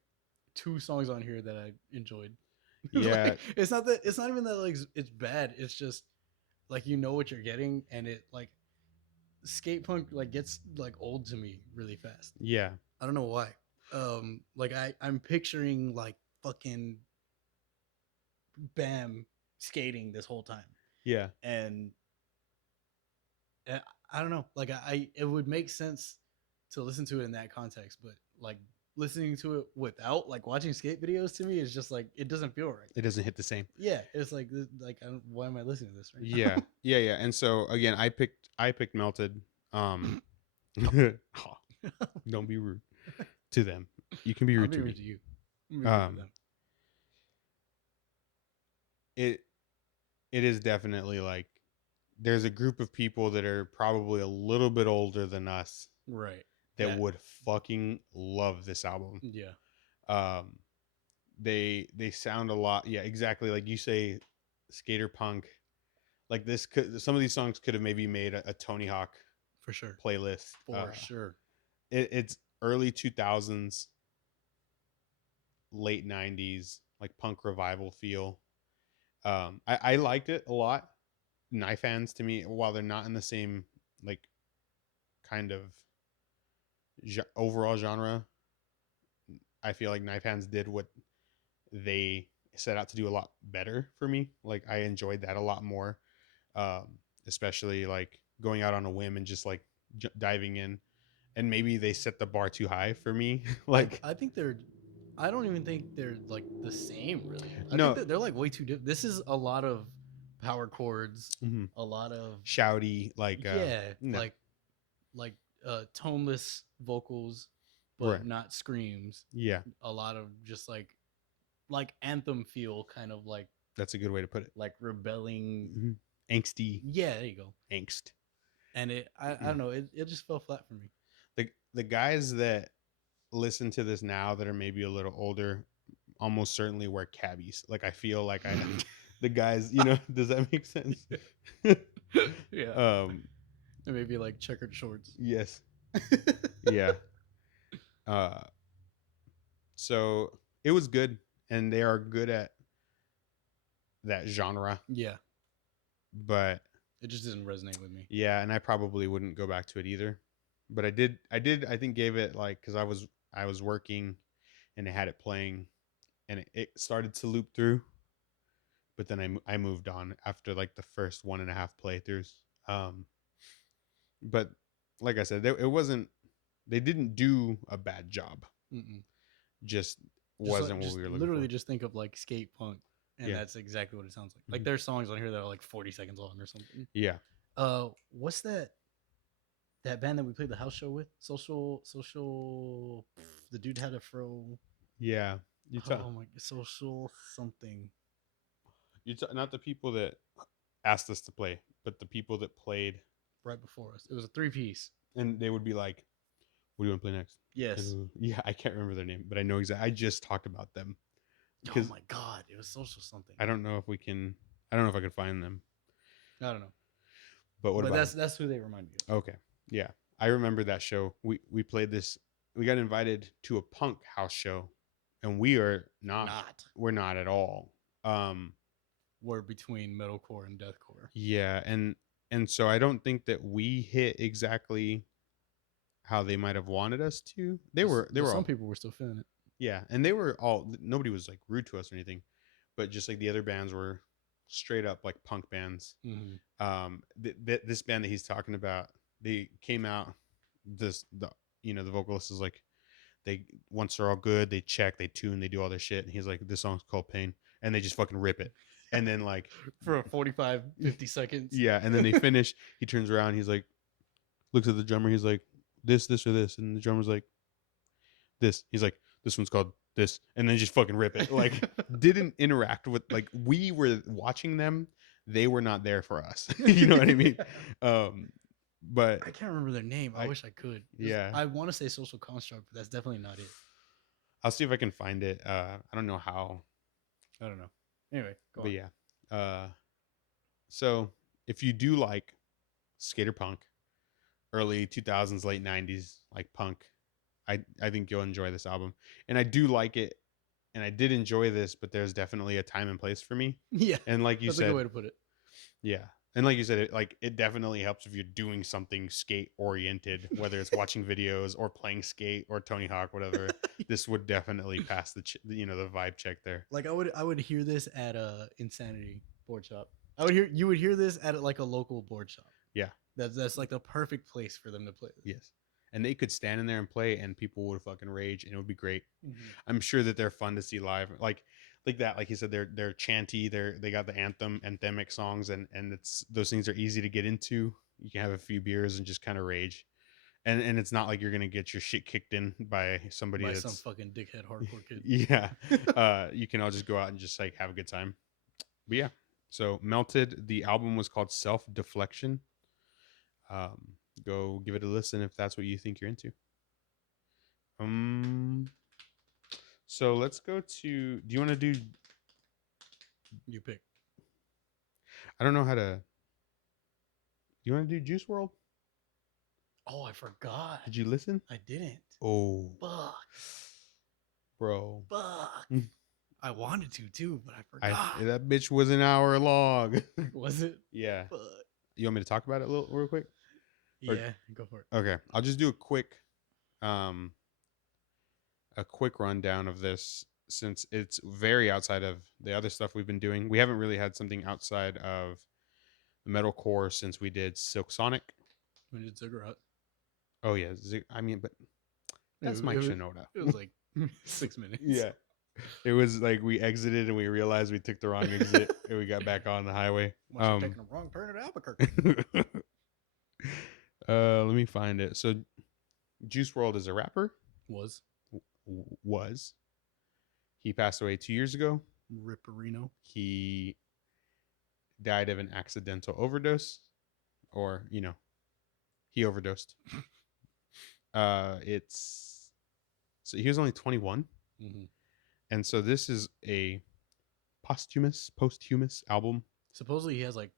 two songs on here that I enjoyed. Yeah, Like it's not that it's not even that like it's bad. It's just like you know what you're getting, and it like skate punk like gets like old to me really fast. yeah, I don't know why. Like I'm picturing like fucking Bam skating this whole time, yeah. and uh, I don't know. Like it would make sense to listen to it in that context, but like listening to it without like watching skate videos to me is just like it doesn't feel right. It doesn't hit the same. Yeah, it's like why am I listening to this right Yeah, now? yeah, yeah. And so again, I picked Melted. Um, don't be rude to them. You can be I'll rude be to rude me. to you. I'll be rude to Um, them. it it is definitely like there's a group of people that are probably a little bit older than us Right. that That. would fucking love this album. Yeah. Um, they sound a lot, yeah, exactly like you say, skater punk. Like this could some of these songs could have maybe made a Tony Hawk For sure. playlist. For sure. It's early 2000s, late 90s, like punk revival feel. I liked it a lot. Knife Hands to me, while they're not in the same like kind of overall genre, I feel like Knife Hands did what they set out to do a lot better for me. Like I enjoyed that a lot more, especially like going out on a whim and just like diving in. And maybe they set the bar too high for me. Like I think they're. I don't even think they're like the same. Really, I think no, that they're like way too different. This is a lot of power chords, mhm, a lot of shouty, like yeah, no, like toneless vocals, but right, not screams. yeah, A lot of just like anthem feel, kind of that's a good way to put it. like rebelling. Mhm. Angsty Yeah, there you go. angst. And I Yeah. don't know, it just fell flat for me. The guys that listen to this now that are maybe a little older almost certainly wear cabbies. Like I feel like I the guys, does that make sense? Yeah, um and maybe like checkered shorts. yes. Yeah. Uh so it was good, and they are good at that genre, Yeah, but it just didn't resonate with me. yeah, and I probably wouldn't go back to it either. But I did I think gave it like cuz I was working and I had it playing, and it started to loop through, but then I moved on after like the first 1.5 playthroughs. Um, but like I said, it wasn't. They didn't do a bad job. Mm-mm. Just Just like wasn't what just we were looking literally for. just think of like skate punk, and Yeah. that's exactly what it sounds like. Like Mhm. there's songs on here that are like 40 seconds long or something. Yeah. What's that band that we played the house show with? Social. The dude had a fro. Yeah. You talk. Oh my, social something. Not the people that asked us to play, but the people that played, Right before us. It was a three piece. and they would be like, "What do you want to play next?" Yes. Yeah, I can't remember their name, but I know exactly. I just talked about them Oh because my god, it was social something. I don't know if we can. I don't know if I can find them. I don't know, But what but about them? that's who they remind me of. Okay. Yeah. I remember that show. We played this. We got invited to a punk house show, and Not. we're not at all. Um We're between metalcore and deathcore. yeah, and so I don't think that we hit exactly how they might have wanted us to. They were Some all, people were still feeling it. yeah, and they were all, nobody was like rude to us or anything, but just like the other bands were straight up like punk bands. Mm-hmm. This band that he's talking about, they came out, the vocalist is like, they once they're all good, they check, they tune, they do all their shit, and he's like, this song's called Pain, and they just fucking rip it, and then like For 45, 50 seconds. yeah, and then they finish, he turns around, he's like, looks at the drummer, he's like, this or this, and the drummer's like, this, he's like, this one's called this, and then just fucking rip it. Like didn't interact with, like, we were watching them, they were not there for us. You know what I mean? But I can't remember their name. I wish I could. Yeah, I want to say Social Construct, but that's definitely not it. I'll see if I can find it. I don't know how, I don't know. Anyway, go but on. yeah. So if you do like skater punk, early 2000s, late 90s, like punk, I think you'll enjoy this album, and I do like it, and I did enjoy this, but there's definitely a time and place for me. Yeah, And like you that's a good said, way to put it. yeah. And like you said, it definitely helps if you're doing something skate oriented, whether it's watching videos or playing skate or Tony Hawk, whatever. This would definitely pass the vibe check there. Like I would hear this at a Insanity board shop. You would hear this at like a local board shop. Yeah. That's like the perfect place for them to play this. Yes. And they could stand in there and play, and people would fucking rage, and it would be great. Mm-hmm. I'm sure that they're fun to see live. Like that, like you said, they're chanty. They got the anthemic songs, and it's those things are easy to get into. You can have a few beers and just kind of rage, and it's not like you're gonna get your shit kicked in by somebody By that's some fucking dickhead hardcore kid. yeah. You can all just go out and just like have a good time. But yeah, so Melted. The album was called Self Deflection. Go give it a listen if that's what you think you're into. So let's go to. Do you want to do? You pick. I don't know how to. You want to do Juice World? Oh, I forgot. Did you listen? I didn't. Oh, Fuck. bro. Fuck. I wanted to too, but I forgot. That bitch was an hour long. Was it? Yeah. Fuck. You want me to talk about it real quick? Yeah, go for it. Okay, I'll just do a quick rundown of this since it's very outside of the other stuff we've been doing. We haven't really had something outside of the metalcore since we did Silk Sonic. We did Ziggurat. Oh yeah, I mean, but that's Mike Shinoda. It was like 6 minutes. Yeah, it was like we exited and we realized we took the wrong exit and we got back on the highway. Taking the wrong turn at Albuquerque. Let me find it. So, Juice WRLD is a rapper. Was. He passed away 2 years ago. Ripperino. He died of an accidental overdose, or he overdosed. So he was only 21, and so this is a posthumous album. Supposedly he has like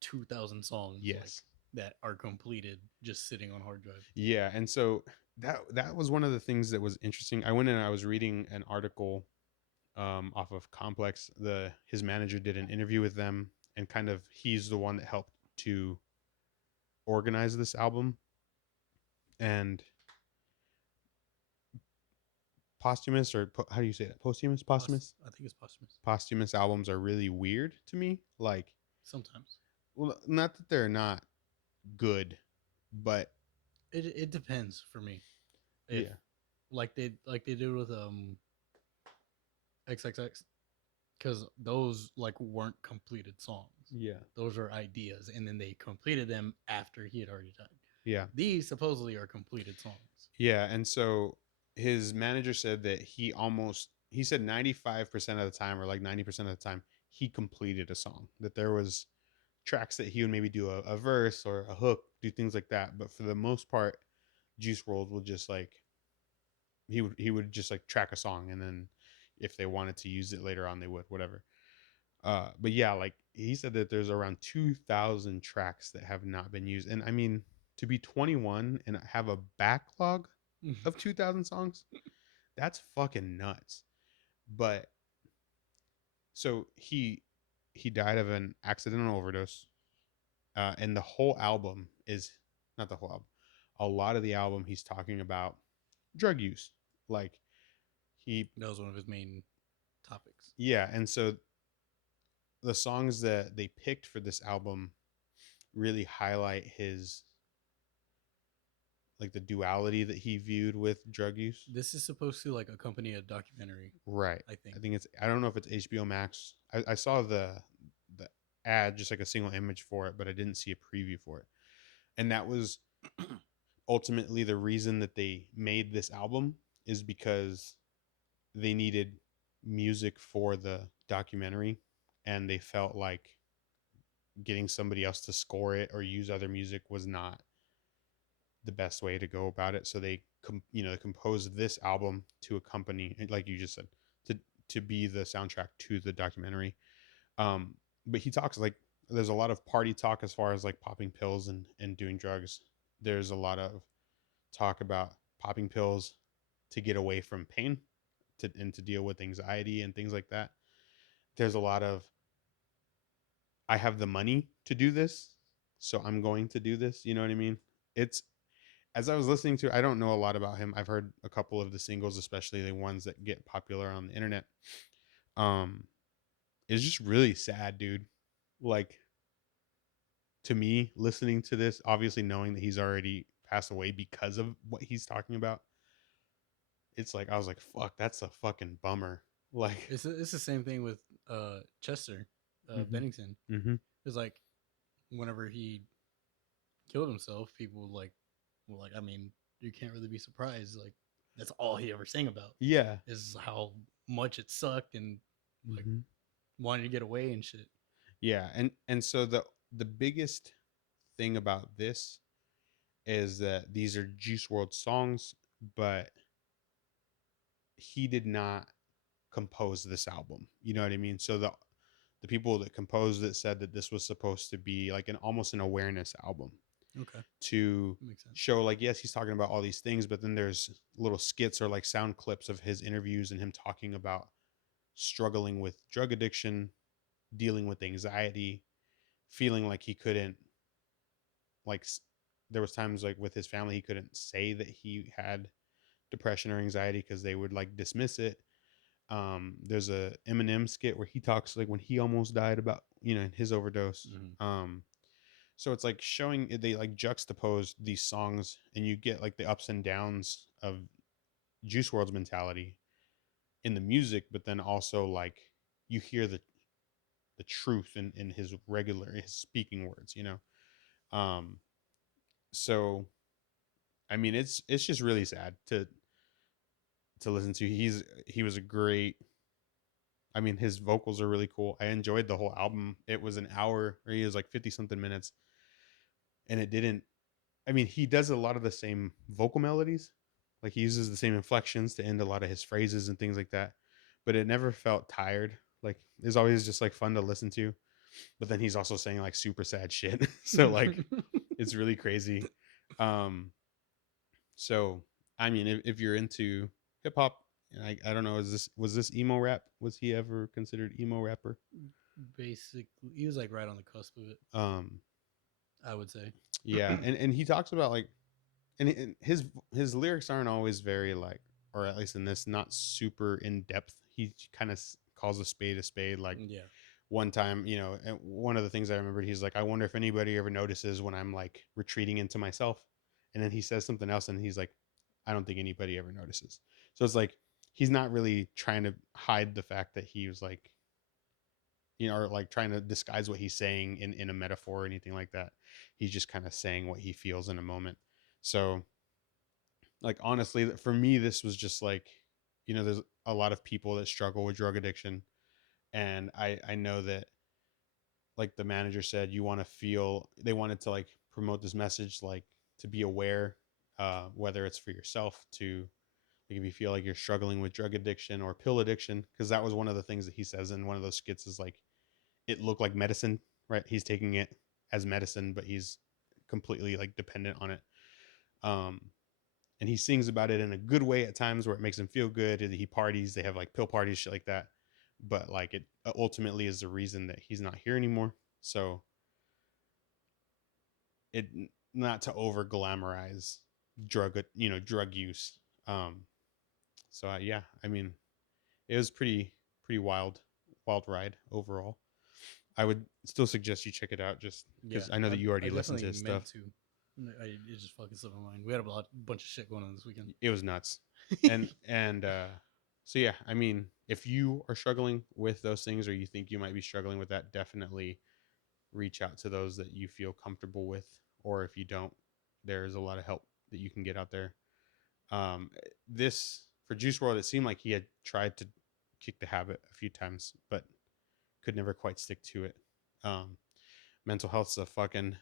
2,000 songs. Yes, that are completed just sitting on hard drive. Yeah, and so that was one of the things that was interesting. I went and I was reading an article off of Complex. His manager did an interview with them, and kind of he's the one that helped to organize this album. And posthumous, or how do you say that? Posthumous? I think it's posthumous. Posthumous albums are really weird to me. Like sometimes. Well, not that they're not good, but it depends for me. Yeah. Like they did with XXX, because those like weren't completed songs. Yeah. Those are ideas, and then they completed them after he had already died. Yeah. These supposedly are completed songs. Yeah, and so his manager said that he said 95% of the time, or like 90% of the time, he completed a song. That there was tracks that he would maybe do a verse or a hook, do things like that, but for the most part, Juice WRLD would just like he would just like track a song, and then if they wanted to use it later on, they would, whatever. But yeah, like he said that there's around 2,000 tracks that have not been used, and I mean, to be 21 and have a backlog of 2,000 songs, that's fucking nuts. But so he died of an accidental overdose, and the whole album is not the whole album. A lot of the album, he's talking about drug use. Like that was one of his main topics. Yeah, and so the songs that they picked for this album really highlight his, like, the duality that he viewed with drug use. This is supposed to like accompany a documentary, right? I think I don't know if it's HBO Max. I saw the ad, just like a single image for it, but I didn't see a preview for it. And that was ultimately the reason that they made this album, is because they needed music for the documentary, and they felt like getting somebody else to score it or use other music was not the best way to go about it. So they composed this album to accompany, like you just said, to be the soundtrack to the documentary. But he talks, like, there's a lot of party talk as far as like popping pills and doing drugs. There's a lot of talk about popping pills to get away from pain and to deal with anxiety and things like that. There's a lot of, I have the money to do this, so I'm going to do this. You know what I mean? It's, as I was listening to, I don't know a lot about him. I've heard a couple of the singles, especially the ones that get popular on the internet. Um, it's just really sad, dude. Like, to me, listening to this, obviously knowing that he's already passed away because of what he's talking about, it's like I was like, "Fuck, that's a fucking bummer." Like, it's the same thing with Chester mm-hmm, Bennington. mm-hmm, It's like whenever he killed himself, people like were like, I mean, you can't really be surprised. Like that's all he ever sang about yeah, is how much it sucked and like mm-hmm, wanted to get away and shit. yeah, and so the biggest thing about this is that these are Juice World songs, but he did not compose this album. You know what I mean? So the people that composed it said that this was supposed to be like an almost an awareness album Okay, to that makes sense. show, like, yes, he's talking about all these things, but then there's little skits or like sound clips of his interviews and him talking about struggling with drug addiction, dealing with anxiety, feeling like he couldn't, like, there was times like with his family he couldn't say that he had depression or anxiety because they would like dismiss it. There's a Eminem skit where he talks like when he almost died about, in his overdose. Mm-hmm. So it's like showing, they like juxtapose these songs and you get like the ups and downs of Juice World's mentality in the music, but then also like you hear the truth in his speaking words. Um, so I mean, it's just really sad to listen to. He was a great. I mean, his vocals are really cool. I enjoyed the whole album. It was an hour, or he was like 50 something minutes, and it didn't. I mean, he does a lot of the same vocal melodies. Like he uses the same inflections to end a lot of his phrases and things like that. But it never felt tired. Like it's always just like fun to listen to. But then he's also saying like super sad shit. So like it's really crazy. Um so I mean, if you're into hip hop, I don't know, was this emo rap? Was he ever considered emo rapper? Basically, he was like right on the cusp of it. Um I would say. yeah, and he talks about like, and his lyrics aren't always very like, or at least in this, not super in depth. He kind of calls a spade a spade. Like Yeah. one time, and one of the things I remembered, he's like, I wonder if anybody ever notices when I'm like retreating into myself. And then he says something else and he's like, I don't think anybody ever notices. So it's like he's not really trying to hide the fact that he was like, or like trying to disguise what he's saying in a metaphor or anything like that. He's just kind of saying what he feels in a moment. So like honestly, for me, this was just like, there's a lot of people that struggle with drug addiction, and I know that, like the manager said, you want to feel, they wanted to like promote this message, like to be aware, whether it's for yourself, to like if you feel like you're struggling with drug addiction or pill addiction, because that was one of the things that he says in one of those skits, is like it looked like medicine, right? He's taking it as medicine, but he's completely like dependent on it. um and he sings about it in a good way at times where it makes him feel good. He parties, they have like pill parties, shit like that. But like it ultimately is the reason that he's not here anymore. So it, not to over glamorize drug use. Um, yeah, I mean, it was pretty wild ride overall. I would still suggest you check it out just Yeah, because I know that you I already listened to definitely his stuff. meant to. It just fucking slipped my mind. We had bunch of shit going on this weekend. It was nuts. And so yeah, I mean, if you are struggling with those things or you think you might be struggling with that, definitely reach out to those that you feel comfortable with, or if you don't, there's a lot of help that you can get out there. This, for Juice World, it seemed like he had tried to kick the habit a few times but could never quite stick to it. um Mental health's a fucking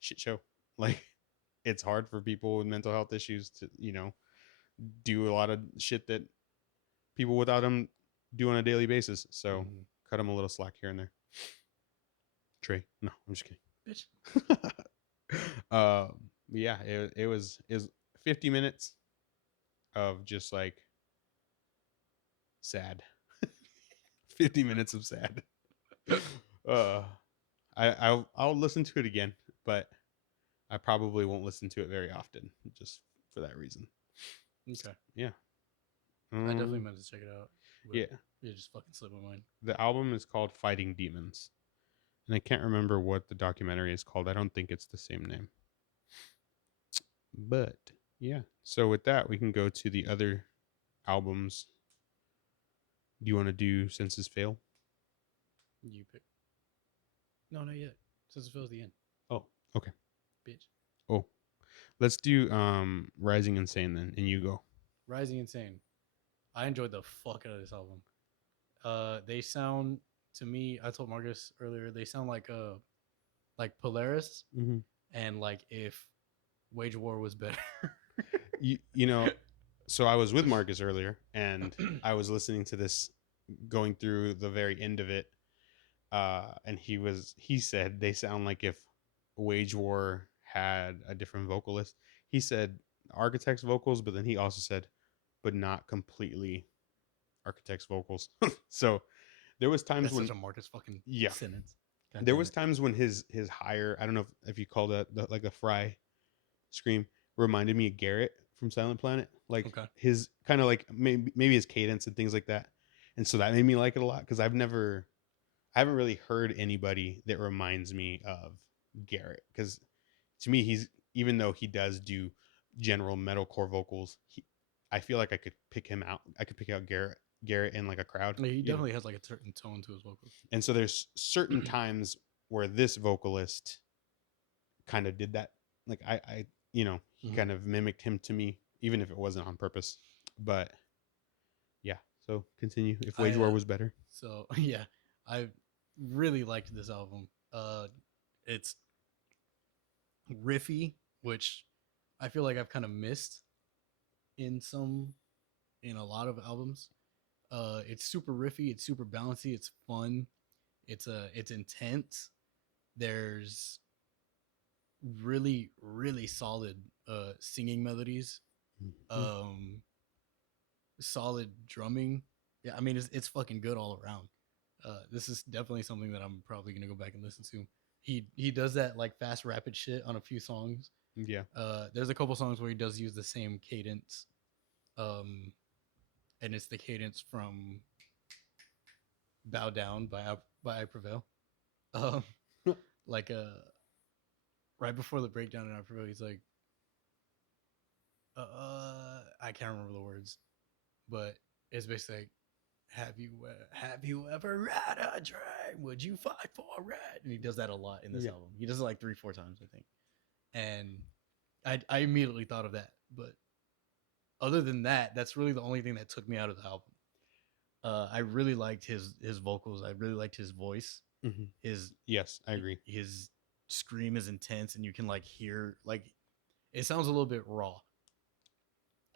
shit show. Like it's hard for people with mental health issues to do a lot of shit that people without them do on a daily basis. So Mm-hmm. cut them a little slack here and there. Trey, no, I'm just kidding. Bitch. uh, yeah, it was 50 minutes of just like sad. 50 minutes of sad. uh I'll listen to it again, but I probably won't listen to it very often just for that reason. Okay. Yeah. I definitely meant to check it out. Yeah. It just fucking slipped my mind. The album is called Fighting Demons. And I can't remember what the documentary is called. I don't think it's the same name. But yeah. So with that, we can go to the other albums. Do you want to do Senses Fail? You pick. No, not yet. Since it feels the end. Oh, okay. Bitch. Oh. Let's do Rising Insane then, and you go. Rising Insane. I enjoyed the fuck out of this album. They sound to me, I told Marcus earlier, they sound like Polaris, and like if Wage War was better. you know, so I was with Marcus earlier, and I was listening to this, going through the very end of it, and he said they sound like if Wage War had a different vocalist. He said Architect's vocals, but then he also said, but not completely Architect's vocals. So there was times That's when such a Marcus fucking yeah sentence. there was times when his higher, I don't know if you call that like a fry scream, reminded me of Garrett from Silent Planet, like his kind of like maybe his cadence and things like that, and so that made me like it a lot because I haven't really heard anybody that reminds me of Garrett, because to me he's, even though he does do general metalcore vocals, I feel like I could pick him out. I could pick out Garrett in like a crowd. Yeah, he definitely has like a certain tone to his vocals. And so there's certain times where this vocalist kind of did that. Like I he kind of mimicked him to me, even if it wasn't on purpose. But yeah, so continue. If Wage War was better. So yeah, I really liked this album. It's riffy, which I feel like I've kind of missed in a lot of albums. It's super riffy, it's super bouncy, it's fun, it's intense. There's really solid singing melodies, solid drumming. Yeah, I mean it's fucking good all around. This is definitely something that I'm probably gonna go back and listen to. He does that like fast rapid shit on a few songs. Yeah. There's a couple songs where he does use the same cadence. And it's the cadence from Bow Down by I Prevail. Like right before the breakdown in I Prevail, he's like I can't remember the words, but it's basically like, have you ever had a dream? Would you fight for it? And he does that a lot in this album. He does it like 3-4 times, I think. And I immediately thought of that. But other than that, that's really the only thing that took me out of the album. I really liked his vocals. I really liked his voice. Yes, I agree. His scream is intense, and you can like hear, like, it sounds a little bit raw.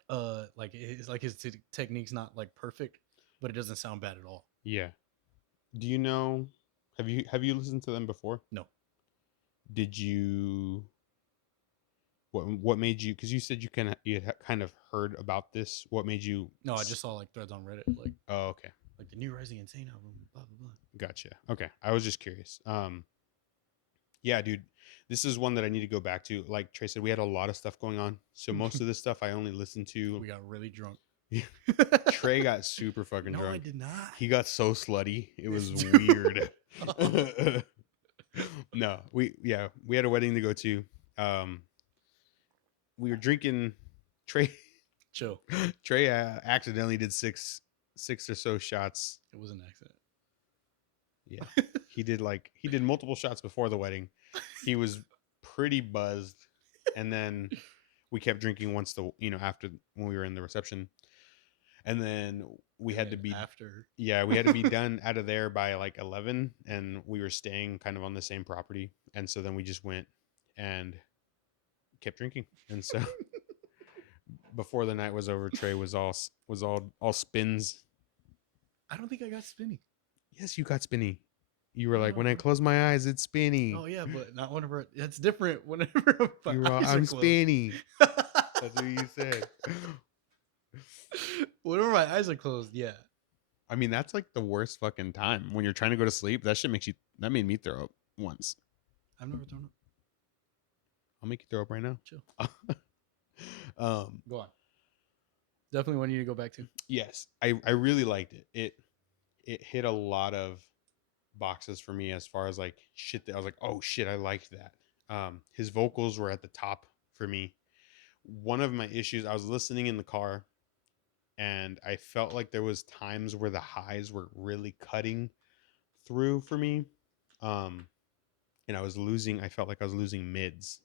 Like it's like his technique's not like perfect, but it doesn't sound bad at all. Yeah. Do you know? Have you listened to them before? No. Did you? What made you? Because you said you kind of heard about this. What made you? No, I just saw like threads on Reddit, like, oh, okay, like the new Rising Insane album, blah blah blah. Gotcha. Okay, I was just curious. Yeah, dude, this is one that I need to go back to. Like Trey said, we had a lot of stuff going on, so most of this stuff I only listened to. We got really drunk. Trey got super fucking drunk. No, I did not. He got so slutty. It was weird. No, we had a wedding to go to. We were drinking. Trey accidentally did six or so shots. It was an accident. Yeah. He did multiple shots before the wedding. He was pretty buzzed, and then we kept drinking after, when we were in the reception. And then we had to be done out of there by like 11, and we were staying kind of on the same property. And so then we just went and kept drinking. And so before the night was over, Trey was all spins. I don't think I got spinny. Yes, you got spinny. You were like, when I close my eyes, it's spinny. Oh yeah, but not whenever. It's different whenever I'm spinny. That's what you said. Whenever my eyes are closed, yeah. I mean, that's like the worst fucking time when you're trying to go to sleep. That shit makes you. That made me throw up once. I've never thrown up. I'll make you throw up right now. Chill. um, Go on. Definitely one you need to go back to. yes, I really liked it. It hit a lot of boxes for me as far as like shit that I was like, oh shit, I liked that. His vocals were at the top for me. One of my issues, I was listening in the car and I felt like there was times where the highs were really cutting through for me. And I felt like I was losing mids.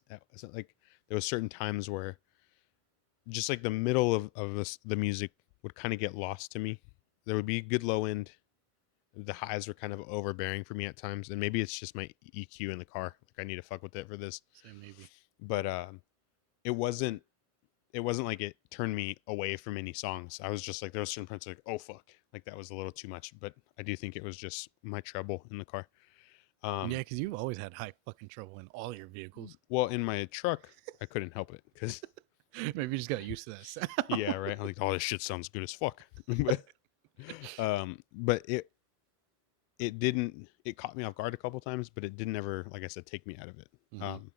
Like there was certain times where just like the middle of the music would kind of get lost to me. There would be good low end. The highs were kind of overbearing for me at times, and maybe it's just my EQ in the car. Like I need to fuck with it for this. Same maybe. But it wasn't like it turned me away from any songs. I was just like there was certain parts like, oh fuck, like that was a little too much. But I do think it was just my treble in the car. Yeah, because you've always had high fucking trouble in all your vehicles. Well, in my truck, I couldn't help it because maybe you just got used to that sound. yeah, right. I'm like, oh, this shit sounds good as fuck. But it didn't. It caught me off guard a couple times, but it didn't ever, like I said, take me out of it. Mm-hmm.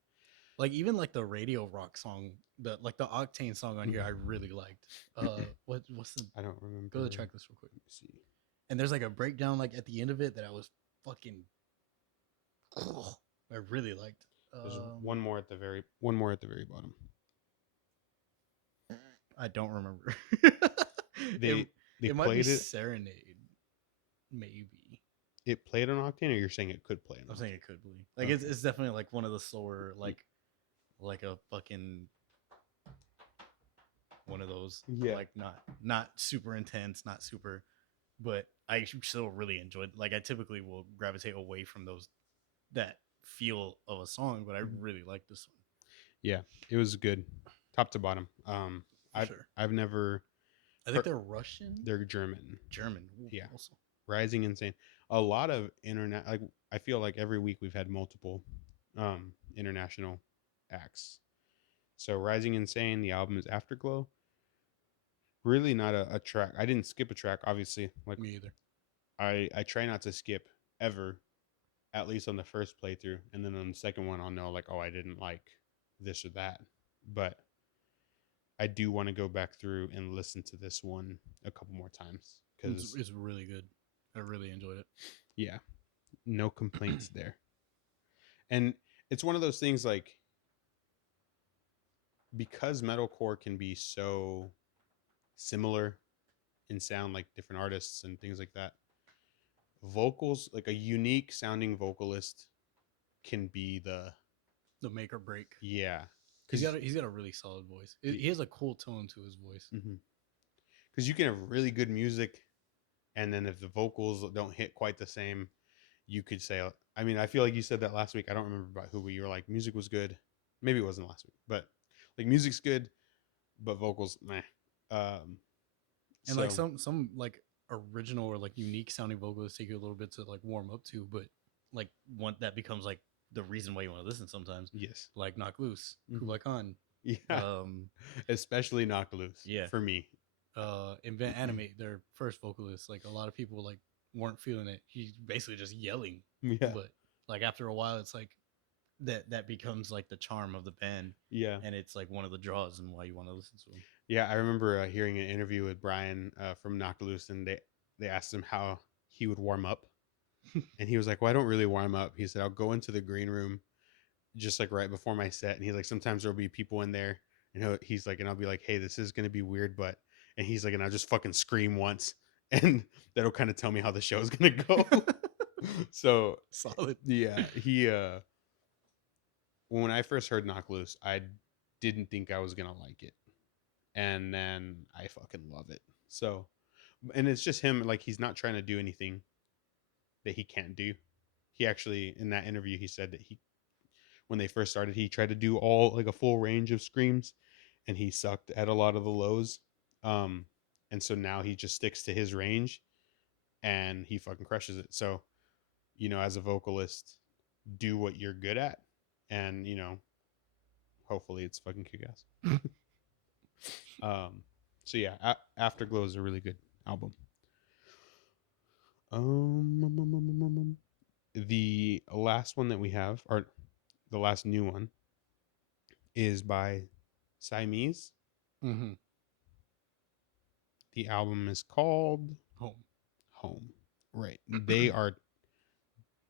Like even like the radio rock song, the Octane song on here, I really liked. What's the? I don't remember. Go to the track list real quick. Let me see. And there's like a breakdown like at the end of it that I was fucking. I really liked. There's one more at the very bottom. I don't remember. They it might be played it. Serenade, maybe. It played on Octane, or you're saying it could play on Octane? I'm saying it could be. Like Okay. it's definitely like one of the slower, like a fucking one of those. Yeah. Like not super intense, not super, but I still really enjoyed. Like I typically will gravitate away from those that feel of a song, but I really like this one. Yeah, it was good, top to bottom. I've never. I think they're Russian. They're German. Ooh, yeah. Also. Rising Insane. A lot of internet. Like I feel like every week we've had multiple international acts. So Rising Insane. The album is Afterglow. Really not a track. I didn't skip a track, obviously. Like me either. I try not to skip ever, at least on the first playthrough, and then on the second one I'll know like, oh, I didn't like this or that. But I do want to go back through and listen to this one a couple more times because it's really good. I really enjoyed it. Yeah, no complaints there. And it's one of those things like because metalcore can be so similar in sound, like different artists and things like that. Vocals, like a unique sounding vocalist, can be the make or break. Yeah, he's got a really solid voice. He has a cool tone to his voice. Because you can have really good music, and then if the vocals don't hit quite the same, you could say. I mean, I feel like you said that last week. I don't remember about who, but you were like, music was good. Maybe it wasn't last week, but like music's good, but vocals, meh. And like some like original or like unique sounding vocalists take you a little bit to like warm up to, but like one that becomes like the reason why you want to listen sometimes. Yes. Like Knock Loose, Kublai Khan. Yeah. Especially Knock Loose. Yeah. For me. Invent Animate, their first vocalist, like a lot of people like weren't feeling it. He's basically just yelling. Yeah. But like after a while it's like that becomes like the charm of the band. Yeah. And it's like one of the draws and why you want to listen to him. Yeah, I remember hearing an interview with Brian from Knock Loose, and they asked him how he would warm up. And he was like, well, I don't really warm up. He said, I'll go into the green room just like right before my set. And he's like, sometimes there'll be people in there. And he's like, and I'll be like, hey, this is going to be weird. But, and he's like, and I'll just fucking scream once. And that'll kind of tell me how the show is going to go. So solid. Yeah. When I first heard Knock Loose, I didn't think I was going to like it. And then I fucking love it. So, and it's just him, like, he's not trying to do anything that he can't do. He actually, in that interview, he said that when they first started, he tried to do like a full range of screams, and he sucked at a lot of the lows. And so now he just sticks to his range, and he fucking crushes it. So, as a vocalist, do what you're good at, and hopefully it's fucking kick ass. So yeah, Afterglow is a really good album. Um, the last one that we have, or the last new one, is by Siamese. Mm-hmm. The album is called Home. Home. Right. They are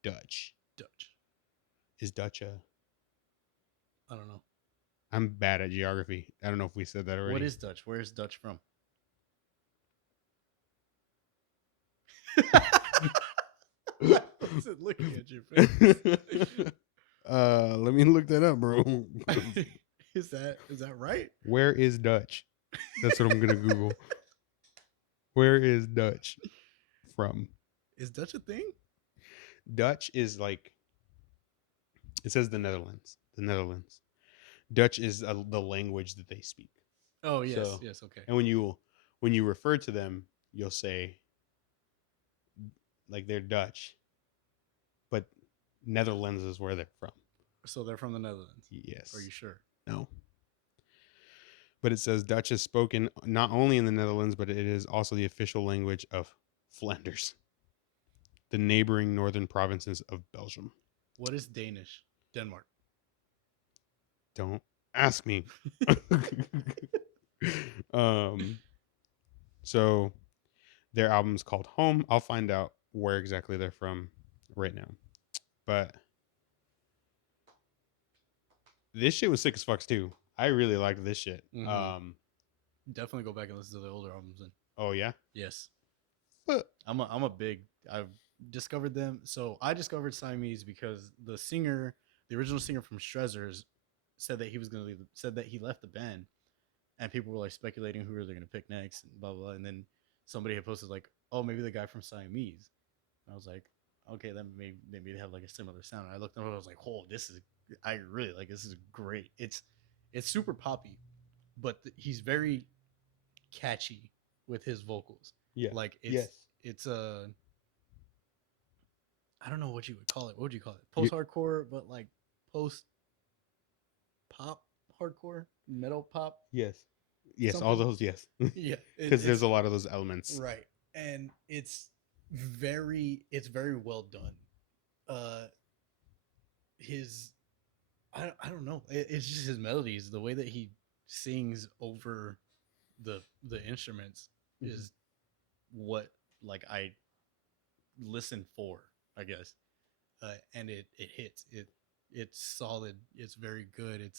Dutch. Dutch. Is Dutch a? I don't know. I'm bad at geography. I don't know if we said that What already. is Dutch? Where is Dutch from? I wasn't looking at your face. Let me look that up, bro. Is that right? Where is Dutch? That's what I'm gonna Google. Where is Dutch from? Is Dutch a thing? Dutch is like, it says the Netherlands. The Netherlands. Dutch is the language that they speak. Oh yes, So, yes, okay. and when you refer to them, you'll say like they're Dutch, but Netherlands is where they're from. So they're from the Netherlands. Yes. Are you sure? No. But it says Dutch is spoken not only in the Netherlands, but it is also the official language of Flanders, the neighboring northern provinces of Belgium. What is Danish? Denmark. Don't ask me. um, so their album's called Home. I'll find out where exactly they're from right now. But this shit was sick as fucks too. I really liked this shit. Mm-hmm. Definitely go back and listen to the older albums then. Oh yeah. Yes. But I'm a big I've discovered them. So I discovered Siamese because the original singer from Strezzers said that he was gonna leave said that he left the band, and people were like speculating who they gonna pick next and blah blah blah. And then somebody had posted like, oh, maybe the guy from Siamese. And I was like, okay, that maybe they have like a similar sound. And I looked up and I was like, oh, I really like this is great. It's super poppy, but he's very catchy with his vocals. yeah. Like Yes. it's a I don't know what you would call it. What would you call it? You- Post hardcore, but like post pop hardcore, metal pop, yes. Yes. something. All those. Yes. Yeah, Because there's a lot of those elements. right, and it's very well done. Uh, his I don't know. It's just his melodies, the way that he sings over the instruments Mhm. is what like I listen for, I guess. And it hits it's solid. It's very good.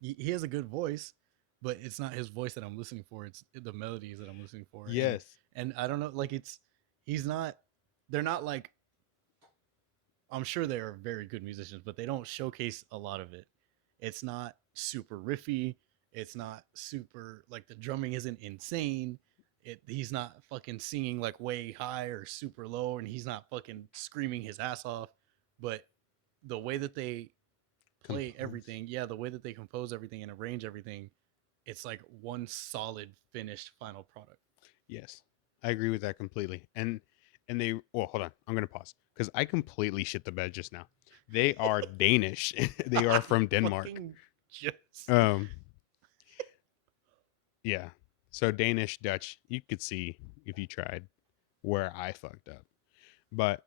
He has a good voice, but it's not his voice that I'm listening for. It's the melodies that I'm listening for. Yes. And I don't know, like he's not. They're not like. I'm sure they are very good musicians, but they don't showcase a lot of it. It's not super riffy. It's not super like the drumming isn't insane. He's not fucking singing like way high or super low, and he's not fucking screaming his ass off. But the way that they play everything, yeah, the way that they compose everything and arrange everything, it's like one solid finished final product. Yes, I agree with that completely. And they, well, hold on, I'm gonna pause because I completely shit the bed just now. They are Danish. They are from Denmark. Just Um, yeah. So Danish, Dutch, you could see if you tried where I fucked up. But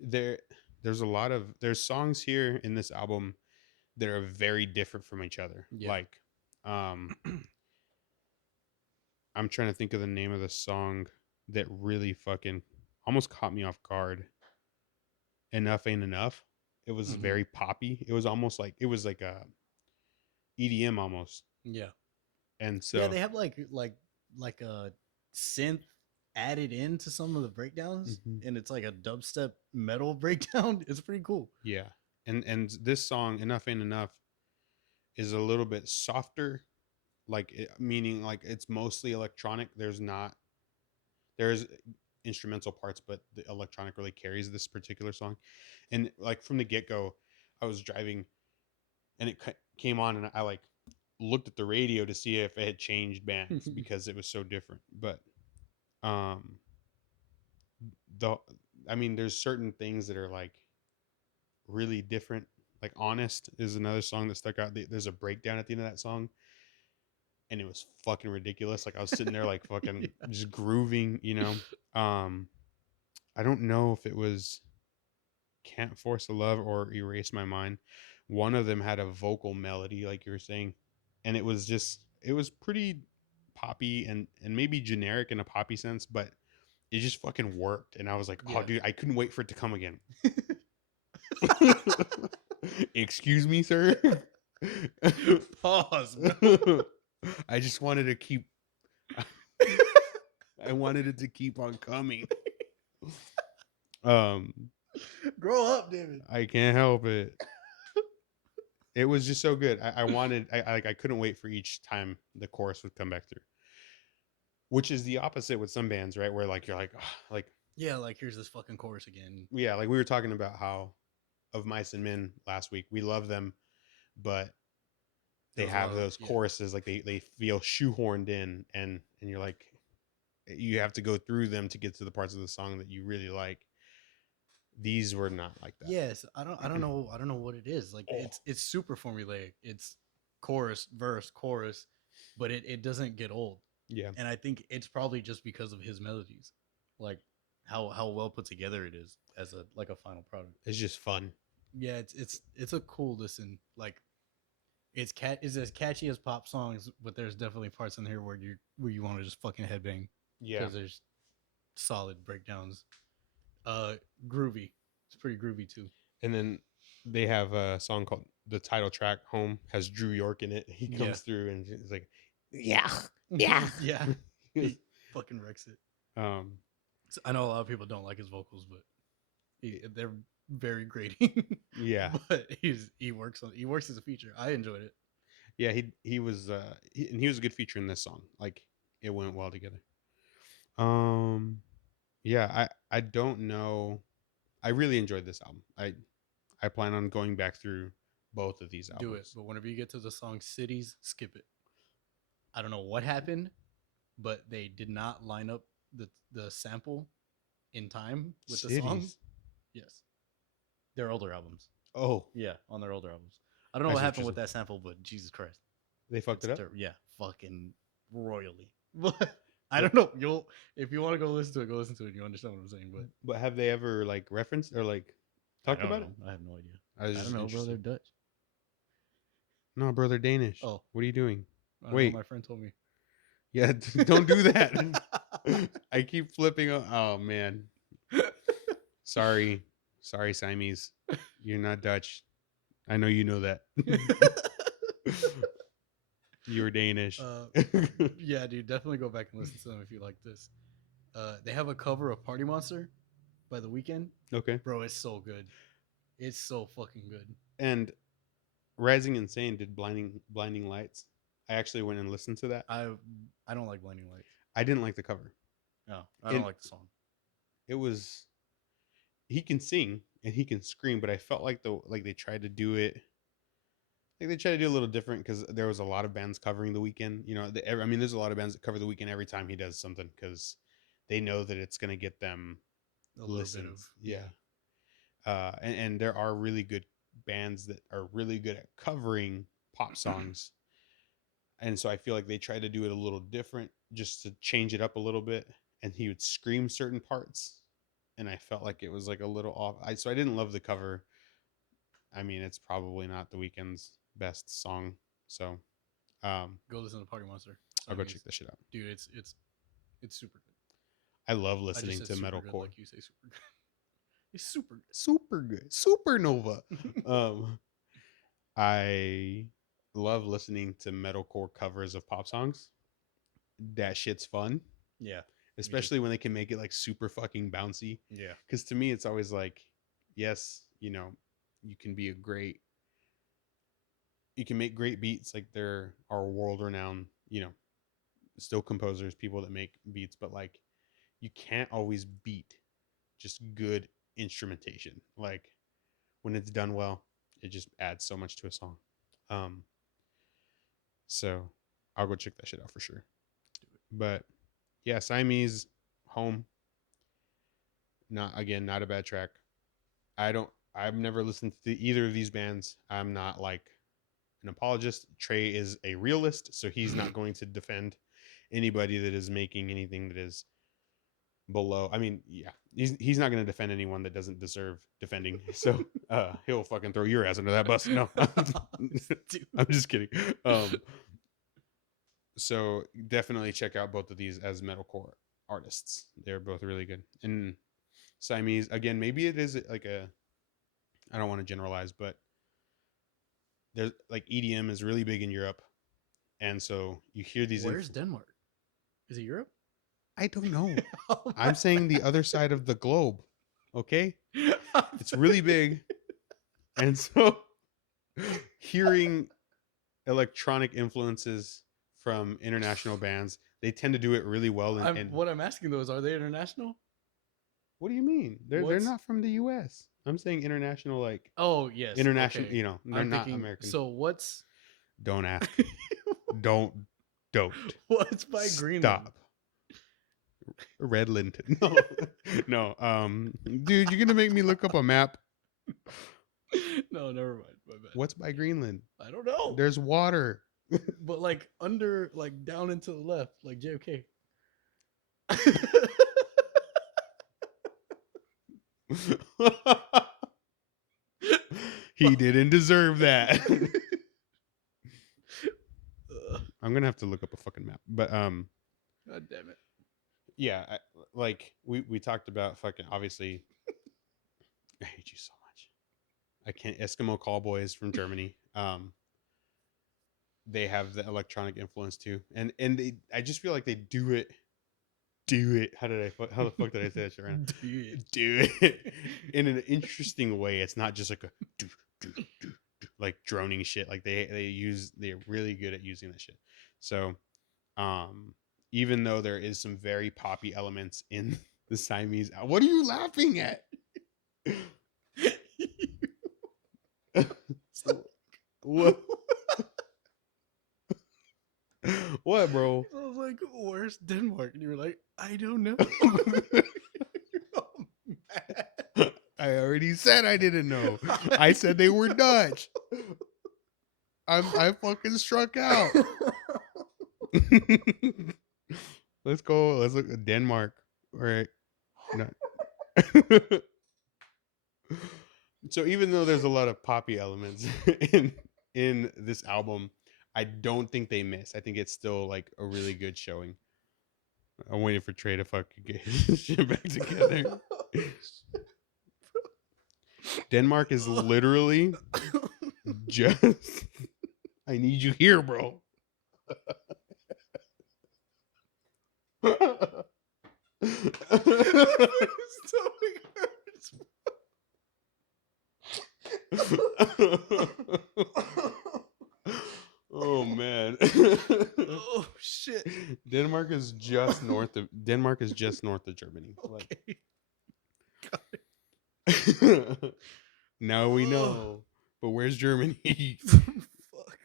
there, there's songs here in this album that are very different from each other. yeah. Like, um, I'm trying to think of the name of the song that really fucking almost caught me off guard. Enough ain't enough. It was Mm-hmm. very poppy. It was almost like it was like a EDM almost. Yeah. And Yeah, so they have like a synth added into some of the breakdowns, mhm, and it's like a dubstep metal breakdown. It's pretty cool. yeah. And this song Enough Ain't Enough is a little bit softer, like meaning like it's mostly electronic. There's instrumental parts, but the electronic really carries this particular song. And like from the get-go, I was driving and it came on and I like looked at the radio to see if it had changed bands because it was so different. But um the I mean there's certain things that are like really different. Like Honest is another song that stuck out. There's a breakdown at the end of that song and it was fucking ridiculous. Like I was sitting there like fucking just grooving, you know. I don't know if it was Can't Force a Love or Erase My Mind. One of them had a vocal melody, like you were saying, and it was pretty poppy and maybe generic in a poppy sense, but it just fucking worked. And I was like, oh, Yeah. dude, I couldn't wait for it to come again. Excuse me, sir. Pause, bro. I just wanted to keep. I wanted it to keep on coming. Um, Grow up, David. I can't help it. It was just so good. I wanted. I couldn't wait for each time the chorus would come back through. Which is the opposite with some bands, right? Where like you're like, "Ugh," like Yeah, like here's this fucking chorus again. yeah, like we were talking about how of Mice and Men last week. We love them, but they There's a lot have of those choruses like they feel shoehorned in, and you're like, you have to go through them to get to the parts of the song that you really like. These were not like that. Yes, I don't know what it is. Like it's super formulaic. It's chorus, verse, chorus, but it doesn't get old. Yeah, And I think it's probably just because of his melodies. Like how well put together it is as a like a final product. it's just fun. Yeah, it's a cool listen. Like it's as catchy as pop songs, but there's definitely parts in here where you want to just fucking headbang Yeah, because there's solid breakdowns. Groovy. It's pretty groovy too. and then they have a song called the title track "Home" has Drew York in it. He Yeah. comes through and it's like, yeah, yeah, Yeah. He fucking wrecks it. um, So I know a lot of people don't like his vocals, but they're very grating. yeah, But he works as a feature. I enjoyed it. yeah. He was and he was a good feature in this song. Like it went well together. Um, yeah. I don't know. I really enjoyed this album. I plan on going back through both of these albums. Do it. But whenever you get to the song Cities, skip it. I don't know what happened, but they did not line up the sample in time with the song. Cities. Yes. Their older albums. Oh, Yeah, on their older albums. I don't know I what see what happened you're with that sample, but Jesus Christ. they fucked it up. Yeah, fucking royally. But I don't know. If you want to go listen to it, go listen to it. You understand what I'm saying? But But have they ever like referenced or like I talked don't about know. it? I have no idea. I was I just don't know, bro. They're interested. Dutch. No, bro, they're Danish. Oh, What are you doing? I don't Wait. know. My friend told me. Yeah, don't do that. I keep flipping. Oh man, sorry, Siamese. You're not Dutch. I know you know that. You're Danish. Yeah, dude. Definitely go back and listen to them if you like this. They have a cover of Party Monster by The Weeknd. Okay. Bro, it's so good. It's so fucking good. And Rising Insane did Blinding Lights. I actually went and listened to that. I don't like Blinding Lights. I didn't like the cover. No, I don't like the song. It was he can sing and he can scream, but I felt like they tried to do it. Like they tried to do a little different because there was a lot of bands covering The Weeknd. You know, I mean, there's a lot of bands that cover The Weeknd every time he does something because they know that it's gonna get them A little bit of yeah. And there are really good bands that are really good at covering pop songs. And so I feel like they tried to do it a little different just to change it up a little bit. And he would scream certain parts. And I felt like it was like a little off. So I didn't love the cover. I mean, it's probably not The Weeknd's best song. So Go listen to Party Monster. I'll go check this shit out. Dude, it's super good. I love I listening just to said super metalcore. good, like you say super good. It's super good. Super good. Supernova. I love listening to metalcore covers of pop songs. That shit's fun. Yeah. Especially when they can make it like super fucking bouncy. Yeah. Because to me, it's always like, yes, you know, you can make great beats. Like there are world renowned, you know, still composers, people that make beats, but like you can't always beat just good instrumentation. Like when it's done well, it just adds so much to a song. So I'll go check that shit out for sure. But yeah, Siamese, Home. Not a bad track. I've never listened to either of these bands. I'm not like an apologist. Tre is a realist, so he's not going to defend anybody that is making anything that is below. I mean, yeah, he's not going to defend anyone that doesn't deserve defending. So he'll fucking throw your ass under that bus. No, I'm just kidding. So definitely check out both of these as metalcore artists. They're both really good. And Siamese, again, maybe it is like a, I don't want to generalize, but there's like EDM is really big in Europe, and so you hear these. Where's Denmark? Is it Europe? I don't know. I'm saying the other side of the globe. Okay, it's really big, and so hearing electronic influences from international bands, they tend to do it really well. And what I'm asking though is, are they international? What do you mean? They're not from the U.S. I'm saying international, like yes, international. okay. You know, they're not American. So what's? Don't ask. don't. What's by Greenland? Stop. Redland. No. Dude, you're gonna make me look up a map. No, never mind. My bad. What's by Greenland? I don't know. There's water. But like under, like down and to the left, like JFK. He didn't deserve that. I'm gonna have to look up a fucking map. But God damn it. Yeah, like we talked about fucking, obviously. I hate you so much. I can't. Eskimo Callboys from Germany. They have the electronic influence too, and I just feel like they do it. How the fuck did I say that shit right now? Do it in an interesting way. It's not just like a like droning shit. Like they're really good at using that shit. So, even though there is some very poppy elements in the Siamese, what are you laughing at? What? What, bro? I was like, where's Denmark? And you were like, I don't know. I already said I didn't know. I said they were Dutch. I fucking struck out. Let's go. Let's look at Denmark. All right. No. So even though there's a lot of poppy elements in this album, I don't think they miss. I think it's still like a really good showing. I'm waiting for Tre to fucking get his shit back together. Denmark is literally just. I need you here, bro. Oh man. Oh shit. Denmark is just north of Germany. Okay. Like, now we know. But where's Germany? Fuck.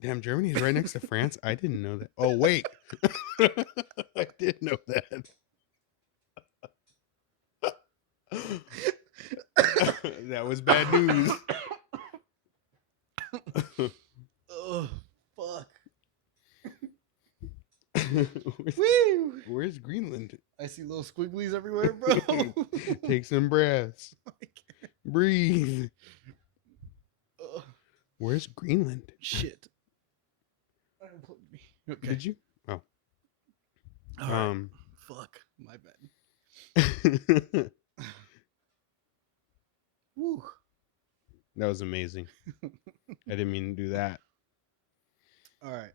Damn, Germany is right next to France. I didn't know that. Oh wait. I did know that. That was bad news. Oh, fuck. Where's Greenland? I see little squigglies everywhere, bro. Take some breaths. Breathe. Where's Greenland? Shit. Okay. Did you? Oh. All right. Fuck. My bad. Woo. That was amazing. I didn't mean to do that. All right.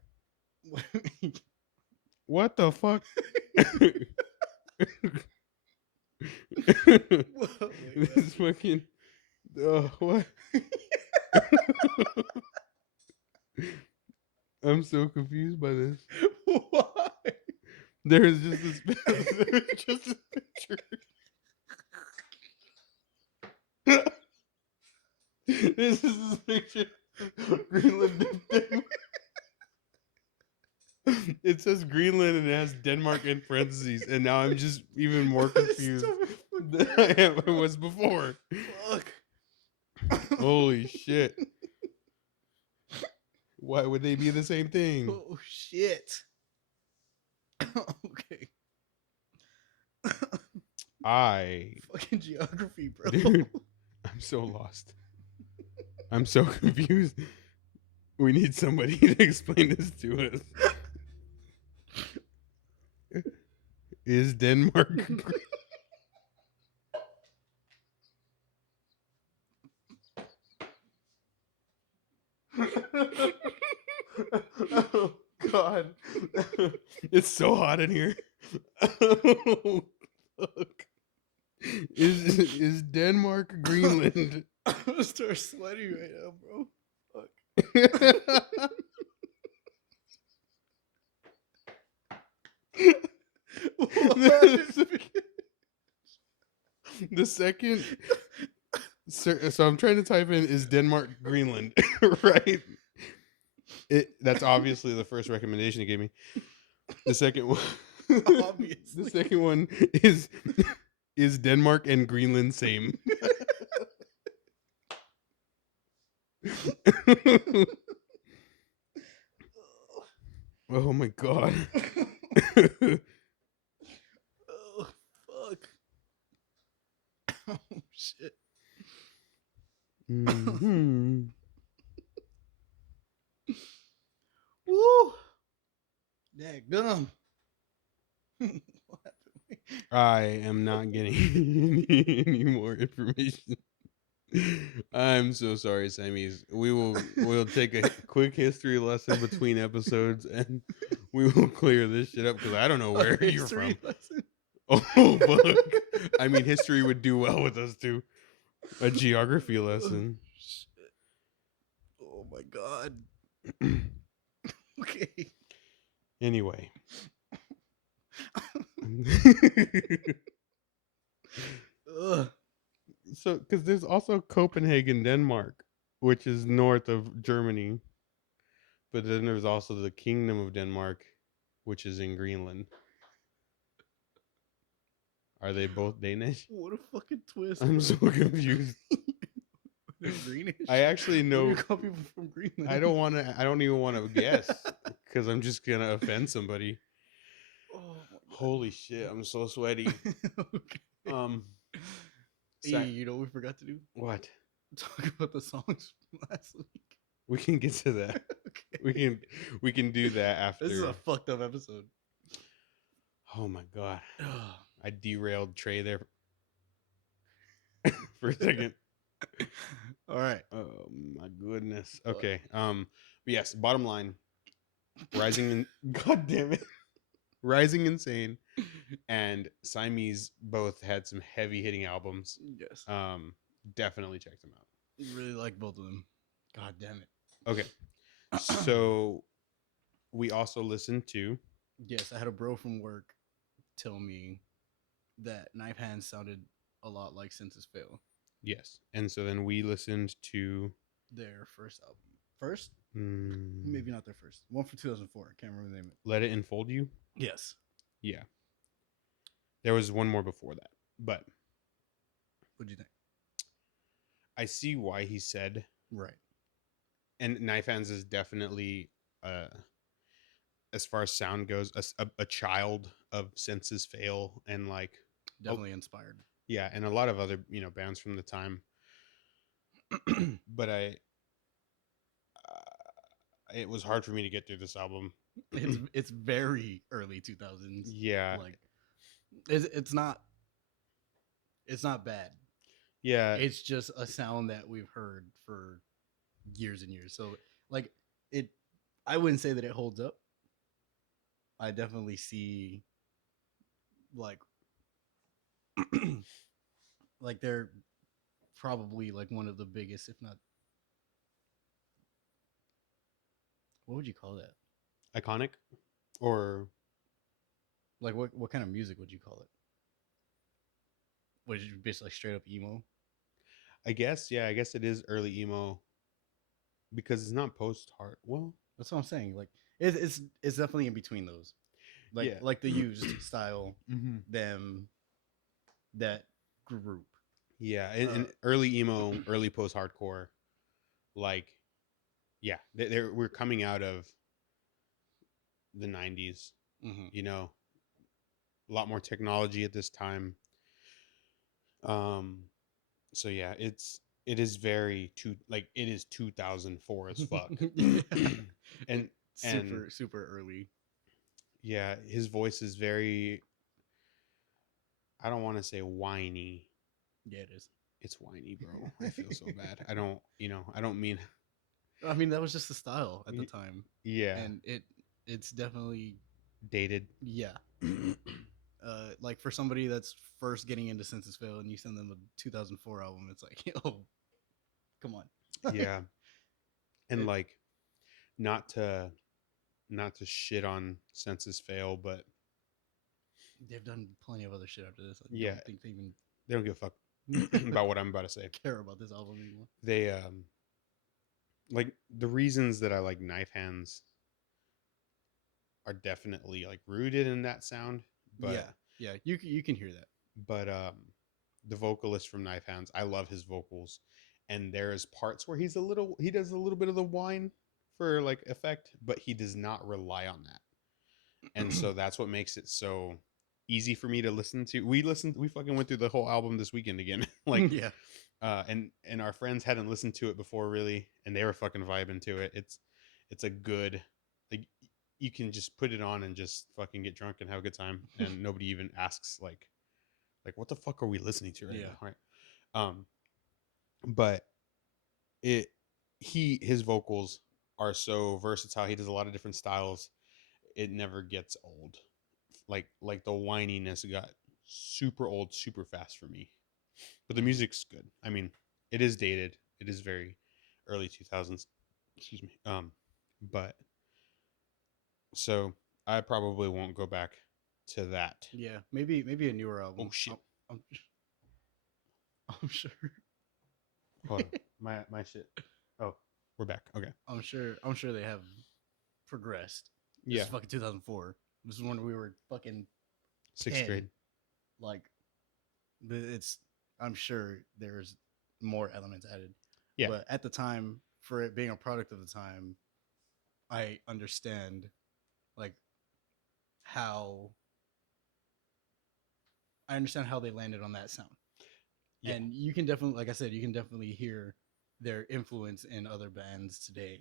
What the fuck? This is fucking. What? I'm so confused by this. Why? There's just this picture. This is this picture of Greenland and Denmark. It says Greenland and it has Denmark in parentheses, and now I'm just even more confused than I was before. Fuck. Holy shit. Why would they be the same thing? Oh shit. Okay. Fucking geography, bro. Dude, I'm so lost. I'm so confused. We need somebody to explain this to us. Is Denmark oh God. It's so hot in here. Oh, fuck. Is Denmark Greenland? I'm gonna start sweating right now, bro. Fuck. The second so I'm trying to type in is Denmark Greenland, right? That's obviously the first recommendation he gave me. The second one Obviously. the second one is Denmark and Greenland same? Oh my God. Oh fuck. Oh shit. Mm-hmm. Woo. Yeah, gum. What happened? I am not getting any more information. I'm so sorry, Siamese. We'll take a quick history lesson between episodes, and we will clear this shit up because I don't know where you're from. Lesson? Oh fuck! I mean, history would do well with us too. A geography lesson. Oh my God. Okay. Anyway. So, because there's also Copenhagen, Denmark, which is north of Germany. But then there's also the Kingdom of Denmark, which is in Greenland. Are they both Danish? What a fucking twist. I'm so confused. They're greenish. I actually know. You call people from Greenland. I don't even want to guess because I'm just gonna offend somebody. Oh, holy shit! I'm so sweaty. Okay. Hey, you know what we forgot to do? What? Talk about the songs from last week. We can get to that. Okay. We can do that after. This is a fucked up episode. Oh my God! I derailed Tre there for a second. All right. Oh my goodness. Okay. But yes, bottom line. God damn it. Rising Insane and Siamese both had some heavy hitting albums. Yes. Definitely check them out. Really like both of them. God damn it. Okay. So we also listened to. Yes, I had a bro from work tell me that Knife Hands sounded a lot like Senses Fail. Yes. And so then we listened to their first album. First? Maybe not their first. One from 2004. I can't remember the name of it. Let It Enfold You? Yes. Yeah. There was one more before that. But what do you think? I see why he said. Right. And Knife Hands is definitely, as far as sound goes, a child of Senses Fail and like definitely inspired. Yeah, and a lot of other bands from the time. But it was hard for me to get through this album. It's very early 2000s. Yeah, like it's not bad. Yeah, it's just a sound that we've heard for years and years. So like I wouldn't say that it holds up. I definitely see like like they're probably like one of the biggest, if not, what would you call that? Iconic, or like what kind of music would you call it? Would you just like straight up emo? I guess, yeah, I guess it is early emo because it's not post hard. Well, that's what I'm saying. Like it's definitely in between those. Like like the Used style, them, that group. Yeah, and early emo, early post hardcore, like yeah, we're coming out of the 90s, you know, a lot more technology at this time. So yeah, it is very like it is 2004 as fuck. Yeah. and and Super early. yeah, his voice is very, I don't want to say whiny. Yeah, it is. It's whiny, bro. I feel so bad. I don't, I don't mean. I mean, that was just the style at the time, Yeah, and it's definitely dated. yeah. Like for somebody that's first getting into Census Fail and you send them a 2004 album, it's like, oh, come on. Yeah, and It, like not to shit on Census Fail, but they've done plenty of other shit after this. I yeah, don't think they even they don't give a fuck about what I'm about to say. care about this album anymore. They like the reasons that I like Knife Hands are definitely like rooted in that sound, but Yeah, you can hear that. but the vocalist from Knife Hands, I love his vocals, and there's parts where he does a little bit of the whine for like effect, but he does not rely on that, and so that's what makes it so easy for me to listen to. We fucking went through the whole album this weekend again, like Yeah. And our friends hadn't listened to it before really, and they were fucking vibing to it. It's a good, like, you can just put it on and just fucking get drunk and have a good time, and nobody even asks like what the fuck are we listening to right Yeah. now, right? But it his vocals are so versatile. He does a lot of different styles. It never gets old. Like the whininess got super old super fast for me, but the music's good. I mean, it is dated. It is very early 2000s. Excuse me. But so I probably won't go back to that. Yeah, maybe a newer album. Oh shit! I'm, I'm sure. Hold on, my shit. Oh, we're back. Okay. I'm sure they have progressed. This Yeah. is fucking 2004. This is when we were fucking Sixth 10. grade. Like, it's. I'm sure there's more elements added. Yeah. But at the time, for it being a product of the time, I understand, like, how they landed on that sound. Yeah. And you can definitely, like I said, you can definitely hear their influence in other bands today,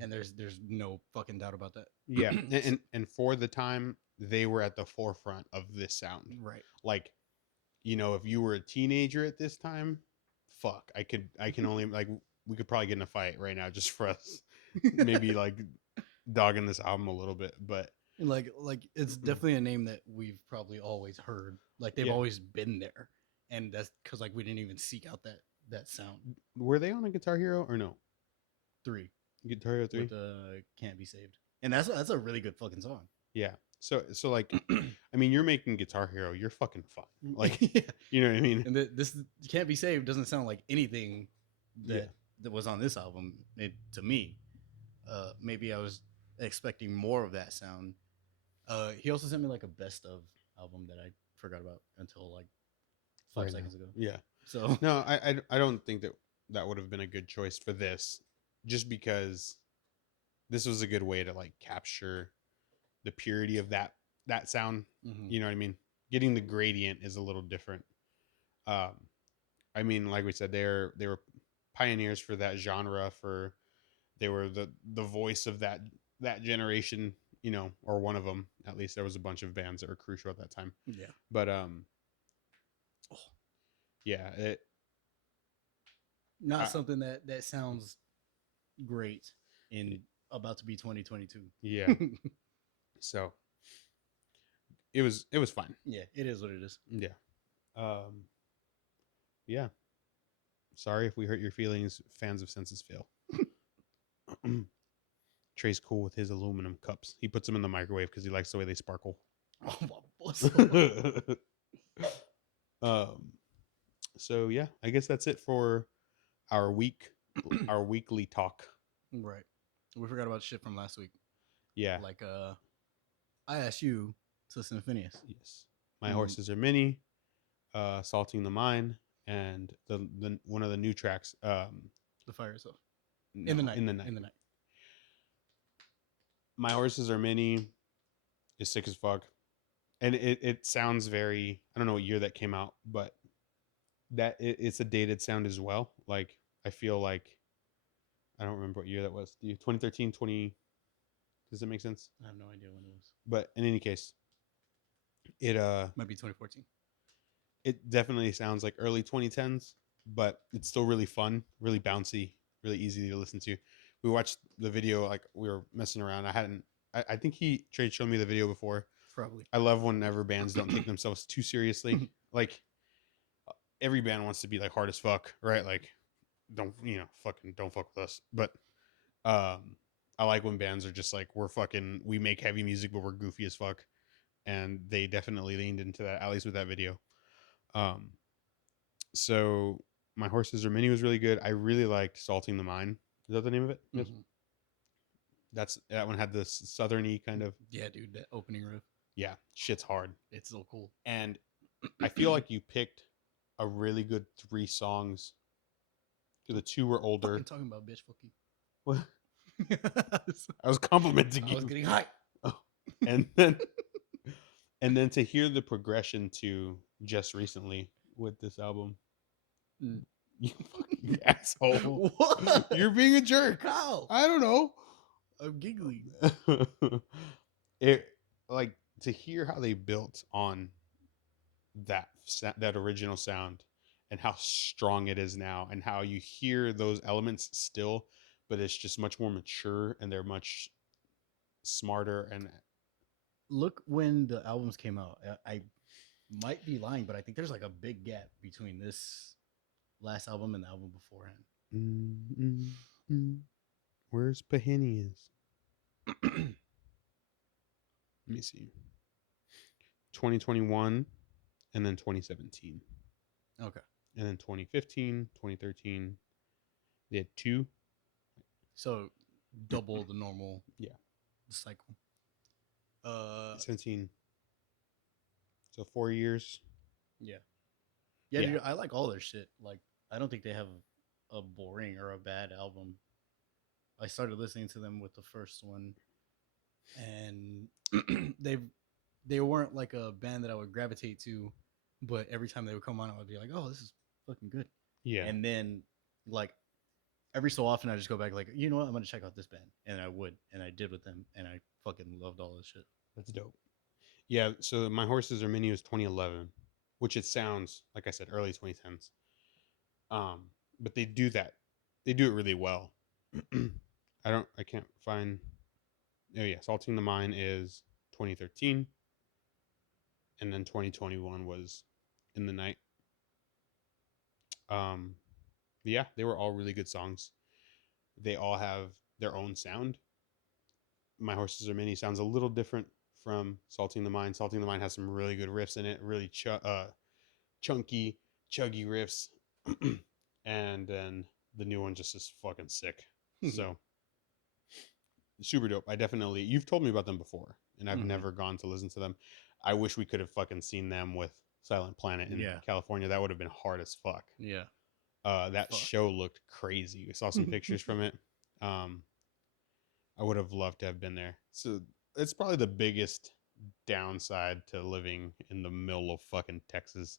and there's no fucking doubt about that. Yeah. And for the time, they were at the forefront of this sound. Right. Like, if you were a teenager at this time, fuck, I can only like we could probably get in a fight right now just for us maybe like dogging this album a little bit, but like it's definitely a name that we've probably always heard. Like they've Yeah. always been there, and that's because like we didn't even seek out that sound. Were they on a Guitar Hero or no? 3 Guitar Hero 3? with Can't Be Saved, and that's a really good fucking song. Yeah. So like, I mean, you're making Guitar Hero. You're fucking fun. Like, Yeah. you know what I mean? And this Can't Be Saved doesn't sound like anything Yeah. that was on this album. To me, maybe I was expecting more of that sound. He also sent me like a best of album that I forgot about until like 5 seconds ago. Yeah. So No, I don't think that would have been a good choice for this, just because this was a good way to like capture the purity of that sound. You know what I mean? Getting the gradient is a little different. I mean, like we said, they were pioneers for that genre. They were the voice of that generation. Or one of them. At least there was a bunch of bands that were crucial at that time. Yeah. But yeah, not something that sounds great in about to be 2022. Yeah. So it was fine. Yeah, it is what it is. Yeah. Yeah. Sorry if we hurt your feelings, fans of Census Fail. Trey's cool with his aluminum cups. He puts them in the microwave because he likes the way they sparkle. So yeah, I guess that's it for our weekly talk. Right. We forgot about shit from last week. Yeah. Like I asked you to listen to Phineas. Yes. My horses are mini, salting the mine, and the one of the new tracks, The Fire Yourself. No, In the night. In the night. In the night. My Horses Are Mini is sick as fuck. And it sounds very, I don't know what year that came out, but it's a dated sound as well. Like, I feel like, I don't remember what year that was. Do you? 2013, 20, does it make sense? I have no idea when it was. But in any case, it Might be 2014. it definitely sounds like early 2010s, but it's still really fun, really bouncy, really easy to listen to. We watched the video, like we were messing around. I think Trey showed me the video before. Probably. I love whenever bands don't take themselves too seriously. Like, every band wants to be like hard as fuck, right? Like, don't fuck with us. But I like when bands are just like, we make heavy music, but we're goofy as fuck. And they definitely leaned into that, at least with that video. So My Horses Are Mini was really good. I really liked Salting the Mine. Is that the name of it? Yes. That one had this southerny kind of. Yeah, dude, that opening riff. Yeah, shit's hard. It's so cool. And I feel like you picked a really good 3 songs. The 2 were older. I'm talking about bitch, fuck you. What? I was complimenting you. I was getting high. Oh. And then to hear the progression to Just Recently with this album. You fucking asshole. What? You're being a jerk. How? I don't know. I'm giggling. It, like, to hear how they built on that original sound and how strong it is now, and how you hear those elements still, but it's just much more mature and they're much smarter. And look, when the albums came out, I might be lying, but I think there's like a big gap between this last album and the album beforehand. Where's Pahinias? Let me see. 2021 and then 2017. Okay. And then 2015, 2013, they had 2. So double the normal cycle. 17. So 4 years. Yeah, dude, I like all their shit. Like, I don't think they have a boring or a bad album. I started listening to them with the first one, and they weren't like a band that I would gravitate to, but every time they would come on, I would be like, oh, this is fucking good. Yeah. And then, like, every so often I just go back, like, you know what, I'm gonna check out this band, and I would, and I did with them, and I fucking loved all this shit. That's dope. Yeah, so My Horses Are Mini was 2011, which it sounds, like I said, early 2010s. But they do that. They do it really well. I can't find. Oh yeah, Salting the Mine is 2013, and then 2021 was In the Night. Yeah, they were all really good songs. They all have their own sound. My Horses Are Mini sounds a little different from Salting the Mine. Salting the Mine has some really good riffs in it, really chunky, chuggy riffs. And then the new one just is fucking sick. So super dope. You've told me about them before, and I've never gone to listen to them. I wish we could have fucking seen them with Silent Planet in California. That would have been hard as fuck. Yeah. That show looked crazy. We saw some pictures from it. I would have loved to have been there. So it's probably the biggest downside to living in the middle of fucking Texas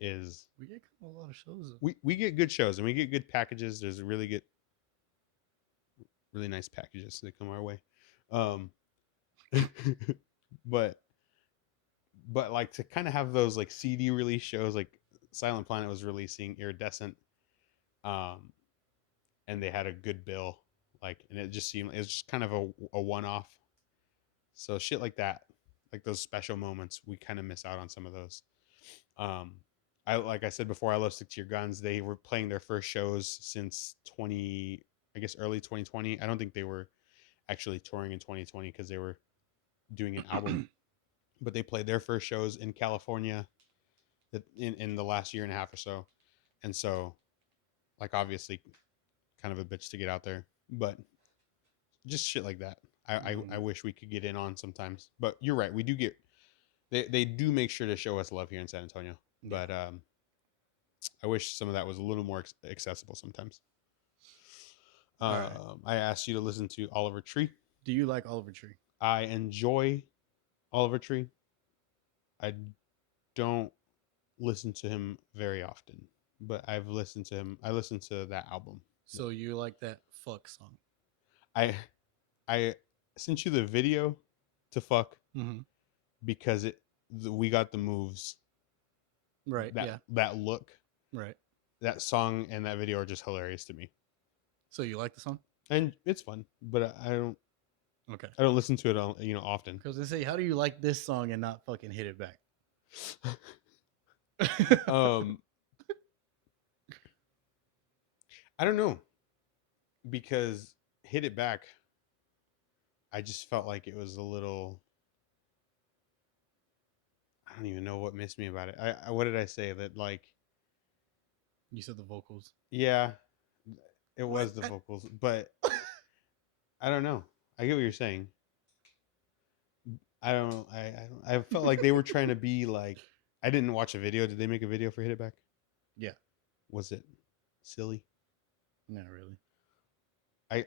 is we get a lot of shows. We get good shows and we get good packages. There's really nice packages that come our way. But like to kind of have those like CD release shows, like Silent Planet was releasing Iridescent, and they had a good bill, like, and it was just kind of a one-off. So shit like that, like those special moments, we kind of miss out on some of those. Like I said before, I love Stick to Your Guns. They were playing their first shows since early 2020. I don't think they were actually touring in 2020 because they were doing an album, but they played their first shows in California in the last year and a half or so. And so, like, obviously kind of a bitch to get out there, but just shit like that. I wish we could get in on sometimes, but you're right. We do get, they do make sure to show us love here in San Antonio, but I wish some of that was a little more accessible sometimes. Right. I asked you to listen to Oliver Tree. Do you like Oliver Tree? I enjoy Oliver Tree. I don't listen to him very often, but I've listened to him. I listened to that album. So you like that fuck song? I I sent you the video to fuck Mm-hmm. because we got the moves. Right. Yeah. That look, Right. that song, and that video are just hilarious to me, So you like the song? and it's fun. But Okay. I don't listen to it often. Because they say, how do you like this song and not fucking hit it back? um, I don't know, because Hit It Back, I just felt like it was a little. I don't even know what missed me about it. What did I say? That, like, You said the vocals. yeah, it was the vocals, but I don't know. I get what you're saying. I don't. I felt like they were trying to be like. I didn't watch a video. Did they make a video for Hit It Back? Yeah. Was it silly? Not really.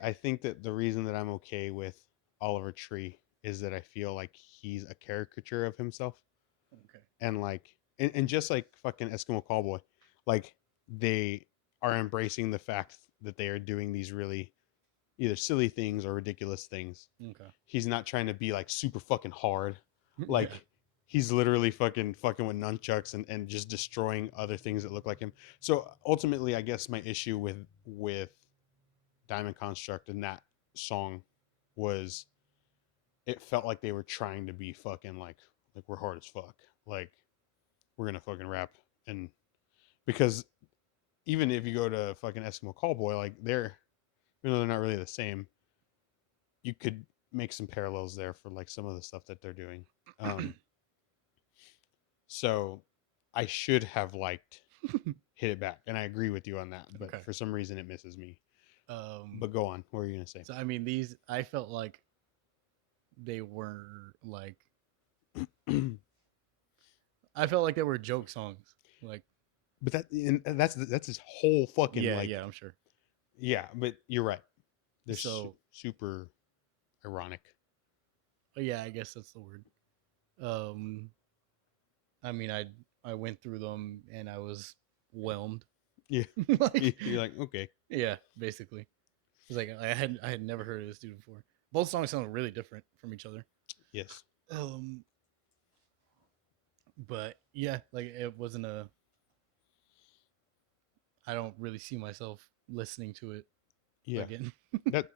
I think that the reason that I'm okay with Oliver Tree is that I feel like he's a caricature of himself. Okay. And like, and just like fucking Eskimo Callboy, like, they are embracing the fact that they are doing these really either silly things or ridiculous things. Okay. He's not trying to be like super fucking hard. Like, Yeah. he's literally fucking with nunchucks and just destroying other things that look like him. So ultimately, I guess my issue with Diamond Construct and that song was it felt like they were trying to be fucking like we're hard as fuck. Like, we're gonna fucking rap. And because even if you go to fucking Eskimo Callboy, like, they're, even though they're not really the same, you could make some parallels there for like some of the stuff that they're doing. So I should have liked Hit It Back, and I agree with you on that, but Okay. for some reason it misses me. Um, But go on. What were you gonna say? so I mean, these I felt like they were like I felt like they were joke songs. Like, But that's his whole fucking, yeah, like, yeah, I'm sure. yeah. But you're right. They're So super ironic. yeah, I guess that's the word. Um, I mean, I went through them and I was whelmed. Yeah. Like, You're like, okay. yeah, basically. It's like I had never heard of this dude before. Both songs sound really different from each other. Yes. Um, but yeah, like it wasn't a. I don't really see myself listening to it Yeah. again.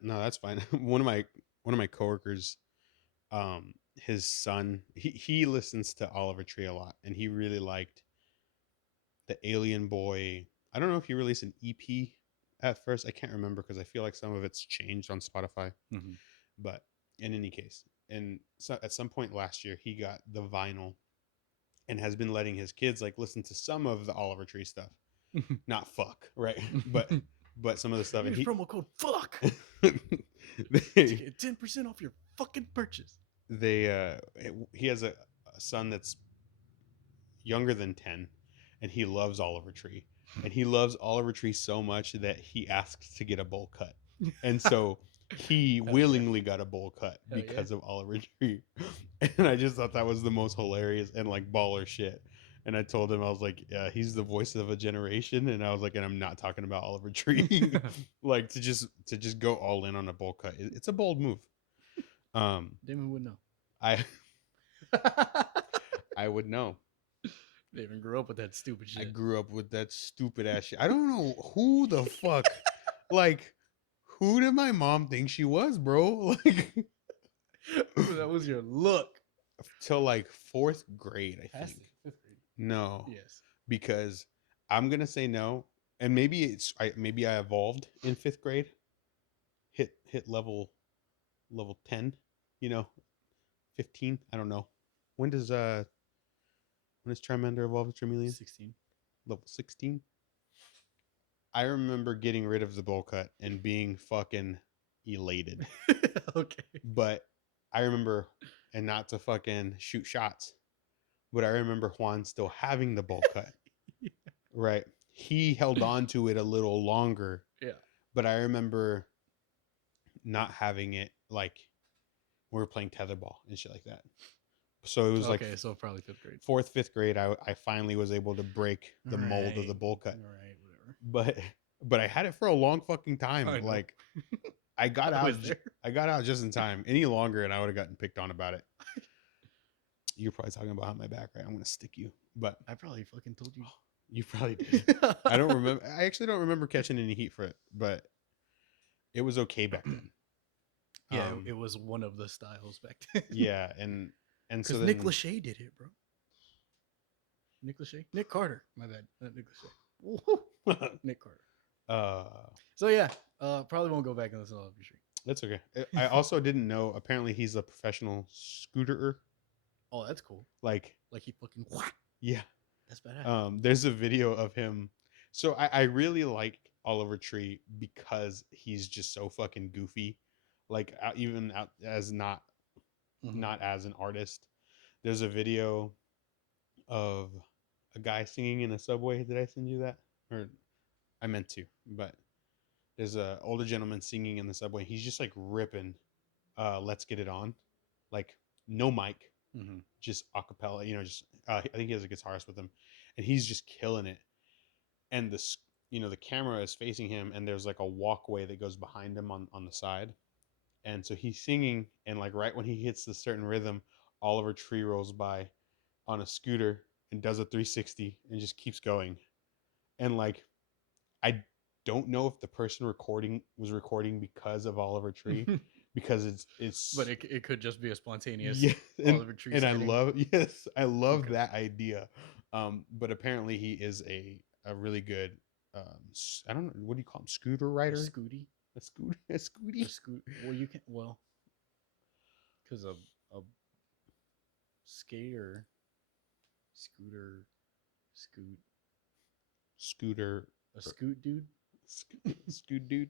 That's fine. One of my coworkers, his son, he listens to Oliver Tree a lot, and he really liked the Alien Boy. I don't know if he released an EP at first. I can't remember because I feel like some of it's changed on Spotify. Mm-hmm. But in any case, and so at some point last year, he got the vinyl and has been letting his kids like listen to some of the Oliver Tree stuff. Not fuck, right? But some of the stuff, and Use he promo code fuck to they get 10% off your fucking purchase. they he has a son that's younger than 10, and he loves Oliver Tree, and he loves Oliver Tree so much that he asked to get a bowl cut, and so he willingly got a bowl cut because of Oliver Tree. And I just thought that was the most hilarious and like baller shit. And I told him, I was like, yeah, he's the voice of a generation, and I was like, and I'm not talking about Oliver Tree. Like, to just go all in on a bowl cut, it's a bold move. Damon would know. I I would know. They even grew up with that stupid shit. I grew up with that stupid ass shit. I don't know who the fuck, like, who did my mom think she was, bro? Like, That was your look. till like fourth grade, I Past think. it, 5th grade. No, Yes. because I'm gonna say no, and maybe maybe I evolved in fifth grade, hit level 10, 15. I don't know. When does Charmander evolve to Charmeleon? 16. Level 16. I remember getting rid of the bowl cut and being fucking elated. Okay. But I remember, and not to fucking shoot shots, but I remember Juan still having the bowl cut. Yeah. Right. He held on to it a little longer. Yeah. But I remember not having it, like, We were playing tetherball and shit like that. So it was okay, so probably 5th grade. 4th, 5th grade. I finally was able to break the mold of the bowl cut. All right, whatever. But I had it for a long fucking time. I know. Like I got I out. was there. I got out just in time. Any longer, and I would have gotten picked on about it. You're probably talking about my back, right? I'm gonna stick you. But I probably fucking told you. You probably did. I don't remember. I actually don't remember catching any heat for it, but it was okay back then. Yeah, it was one of the styles back then. Yeah, and so then, Nick Lachey did it, bro. Nick Lachey, Nick Carter. My bad, not Nick Lachey. Nick Carter. So yeah, probably won't go back and listen to all of your street. That's okay. I also didn't know. Apparently, he's a professional scooterer. Oh, that's cool. Like he fucking. Yeah. That's badass. There's a video of him. So I really like Oliver Tree because he's just so fucking goofy. Like even out as not as an artist. There's a video of a guy singing in a subway. Did I send you that? Or I meant to, but there's a older gentleman singing in the subway. He's just like ripping Let's Get It On. Like no mic. Just a cappella, just I think he has a guitarist with him, and he's just killing it. And the camera is facing him, and there's like a walkway that goes behind him on the side, and so he's singing, and like right when he hits the certain rhythm, Oliver Tree rolls by on a scooter and does a 360 and just keeps going. And like I don't know if the person was recording because of Oliver Tree. Because it's but it could just be a spontaneous Oliver Tree and I love that idea. But apparently he is a really good I don't know, what do you call him, scooter rider, a scooty. Well, you can because a skater scooter a scoot dude scoot dude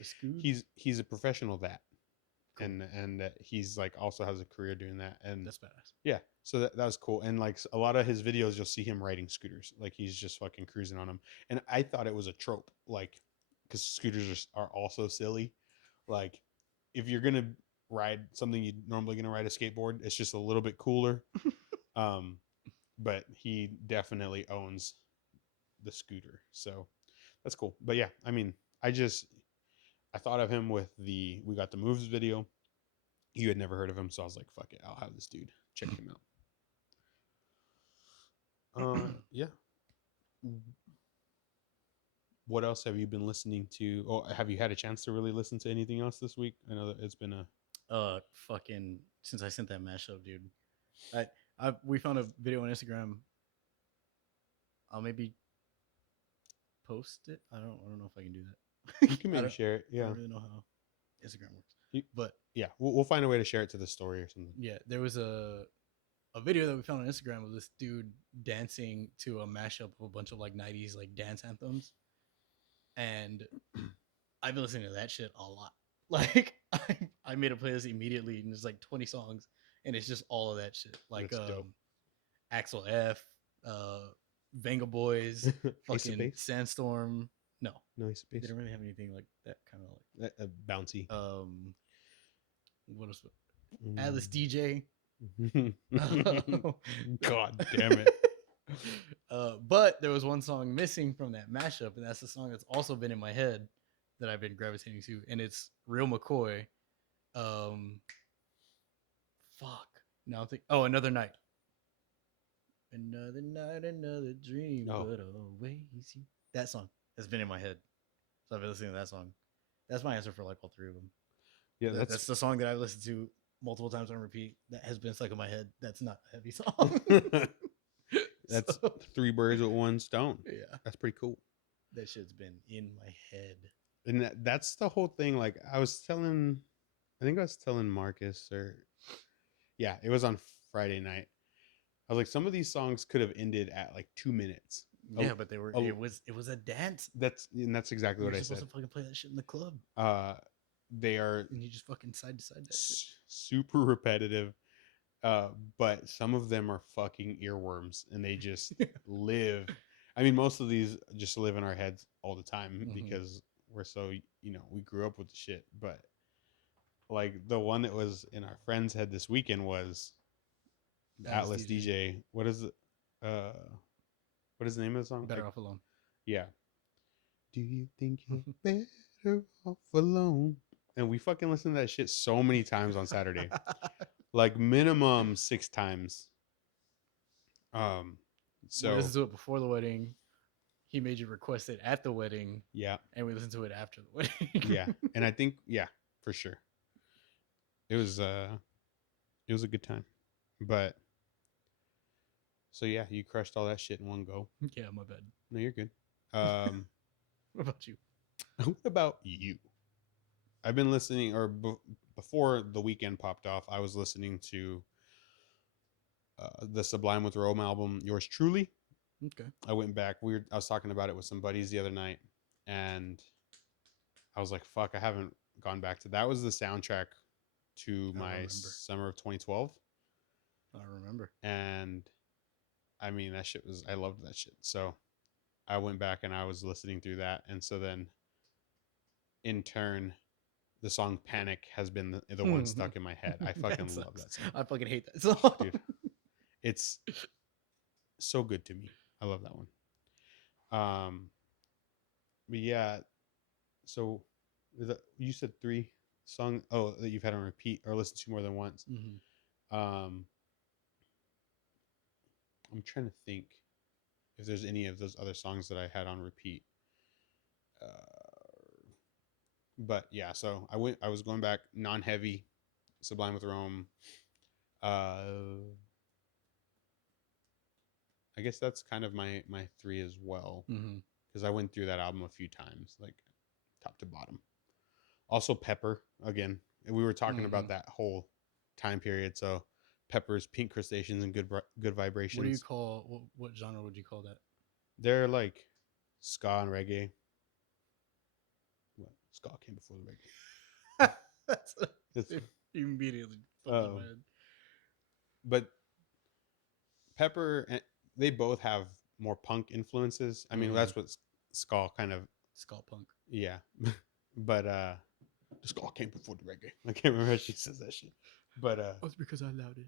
a scoot. He's a professional that. Cool. And he's like also has a career doing that, and that's badass. Yeah, so that was cool. And like a lot of his videos, you'll see him riding scooters, like he's just fucking cruising on them. And I thought it was a trope, like because scooters are also silly. Like if you're gonna ride something you're normally gonna ride a skateboard, it's just a little bit cooler. But he definitely owns the scooter, so that's cool. But yeah, I mean, I thought of him with We Got the Moves video. You had never heard of him, so I was like, fuck it, I'll have this dude. Check him out. Yeah. What else have you been listening to? Oh, have you had a chance to really listen to anything else this week? I know that it's been fucking since I sent that mashup, dude. We found a video on Instagram. I'll maybe post it. I don't know if I can do that. You can maybe share it. Yeah. I don't really know how Instagram works. But yeah, we'll find a way to share it to the story or something. Yeah, there was a video that we found on Instagram of this dude dancing to a mashup of a bunch of like 90s like dance anthems. And I've been listening to that shit a lot. Like I made a playlist immediately and there's like 20 songs and it's just all of that shit. Like Axel F, Venga Boys, fucking Sandstorm. No, Ace of Base. They didn't really have anything like that kind of like bouncy. What else? Atlas DJ. God damn it. But there was one song missing from that mashup, and that's the song that's also been in my head that I've been gravitating to, and it's Real McCoy. Fuck. Now I think. Oh, Another Night. Another night, another dream, but always you. That song has been in my head, so I've been listening to that song. That's my answer for like all three of them. Yeah, that's the song that I've listened to multiple times on repeat. That has been stuck in my head. That's not a heavy song. That's three birds with one stone. Yeah, that's pretty cool. That shit's been in my head. And that's the whole thing. Like I was telling Marcus, or yeah, it was on Friday night. I was like, some of these songs could have ended at like 2 minutes. Yeah, but they were. It was a dance. That's exactly what I said. You're supposed to fucking play that shit in the club. They are. And you just fucking side to side that shit. Super repetitive. But some of them are fucking earworms, and they just live. I mean, most of these just live in our heads all the time because we're so we grew up with the shit. But like the one that was in our friend's head this weekend was Atlas DJ. What is it? What is the name of the song? Better Off Alone. Yeah. Do you think you're better off alone? And we fucking listened to that shit so many times on Saturday. Like minimum 6 times. So we listened to it before the wedding. He made you request it at the wedding. Yeah. And we listened to it after the wedding. Yeah. And I think, yeah, for sure. It was a good time. But so yeah, you crushed all that shit in one go. Yeah, my bad. No, you're good. What about you? What about you? I've been listening, or before the weekend popped off, I was listening to the Sublime with Rome album, Yours Truly. Okay. I went back. I was talking about it with some buddies the other night, and I was like, "Fuck, I haven't gone back to that." Was the soundtrack to my summer of 2012. I remember. And I mean, that shit was. I loved that shit. So I went back and I was listening through that, and so then, in turn, the song "Panic" has been the one stuck in my head. I fucking love that song. I fucking hate that song, dude. It's so good to me. I love that one. But yeah. So you said 3 songs. Oh, that you've had on repeat or listened to more than once. I'm trying to think if there's any of those other songs that I had on repeat. But yeah, so I was going back non-heavy, Sublime with Rome. I guess that's kind of my 3 as well, because I went through that album a few times, like top to bottom. Also Pepper, again, we were talking about that whole time period. So Pepper's Pink Crustaceans and Good Vibrations. What do you call what genre would you call that? They're like ska and reggae. What? Ska came before the reggae. That's immediately fucked my head. But Pepper, they both have more punk influences. I mean, that's what ska kind of. Ska punk. Yeah. But the ska came before the reggae. I can't remember how she says that shit. But that's because I allowed it.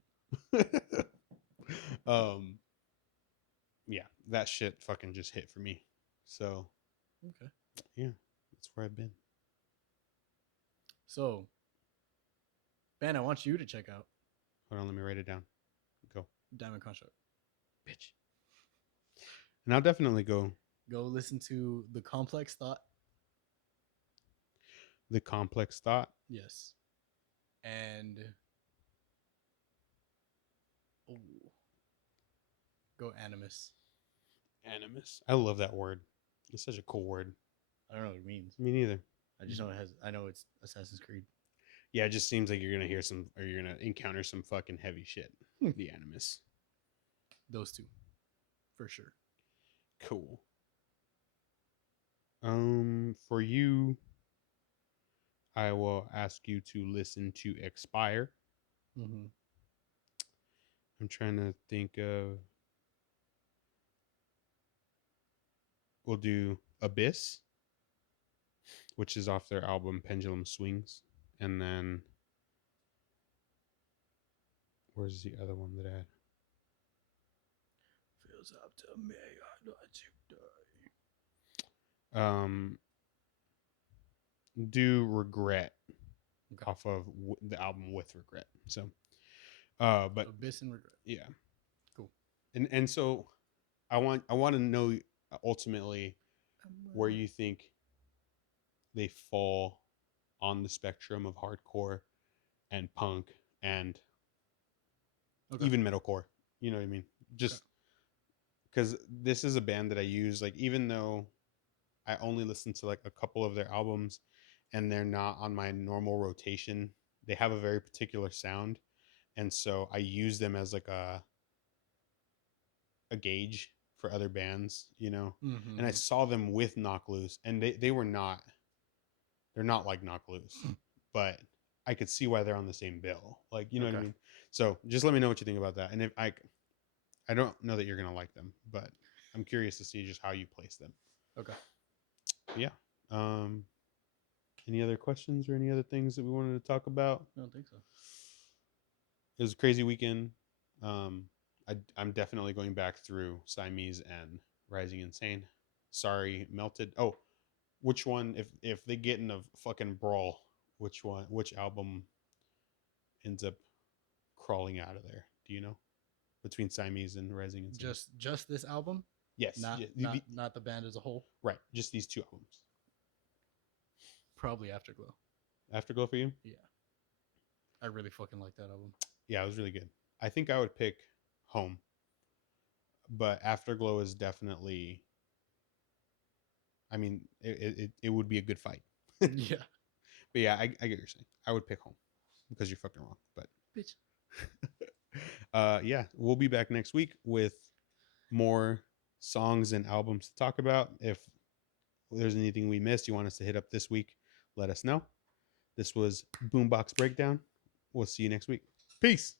Yeah, that shit fucking just hit for me. So okay. Yeah, that's where I've been. So Ben, I want you to check out. Hold on, let me write it down. Go. Diamond Construct. Bitch. And I'll definitely go listen to The Complex Thought. The Complex Thought. Yes. And go Animus. Animus. I love that word. It's such a cool word. I don't know what it means. Me neither. I just know it has. I know it's Assassin's Creed. Yeah, it just seems like you're gonna hear some, or you're gonna encounter some fucking heavy shit. The Animus. Those 2, for sure. Cool. For you, I will ask you to listen to Expire. I'm trying to think of. We'll do Abyss, which is off their album Pendulum Swings. And then where's the other one that I had? Feels up to me, I let you die. Do Regret, off of the album With Regret. So but Abyss and Regret. Yeah. Cool. And so I want to know ultimately where you think they fall on the spectrum of hardcore and punk and even metalcore. You know what I mean? Just because this is a band that I use, like, even though I only listen to like a couple of their albums and they're not on my normal rotation, they have a very particular sound. And so I use them as like a gauge for other bands, you know. And I saw them with Knock Loose, and they're not like Knock Loose, but I could see why they're on the same bill, like, you know what I mean. So just let me know what you think about that. And if I don't know that you're gonna like them, but I'm curious to see just how you place them. Okay. Yeah. Any other questions or any other things that we wanted to talk about? I don't think so. It was a crazy weekend. I'm definitely going back through Siamese and Rising Insane. Sorry, Melted. Oh, which one? If they get in a fucking brawl, which one? Which album ends up crawling out of there? Do you know? Between Siamese and Rising Insane. Just this album, Yes. not the band as a whole. Right. Just these two albums. Probably Afterglow. Afterglow for you? Yeah. I really fucking like that album. Yeah, it was really good. I think I would pick Home. But Afterglow is definitely, I mean, it would be a good fight. Yeah. But yeah, I get what you're saying. I would pick Home because you're fucking wrong. But Bitch. yeah, we'll be back next week with more songs and albums to talk about. If there's anything we missed you want us to hit up this week, let us know. This was BoomBox Breakdown. We'll see you next week. Peace.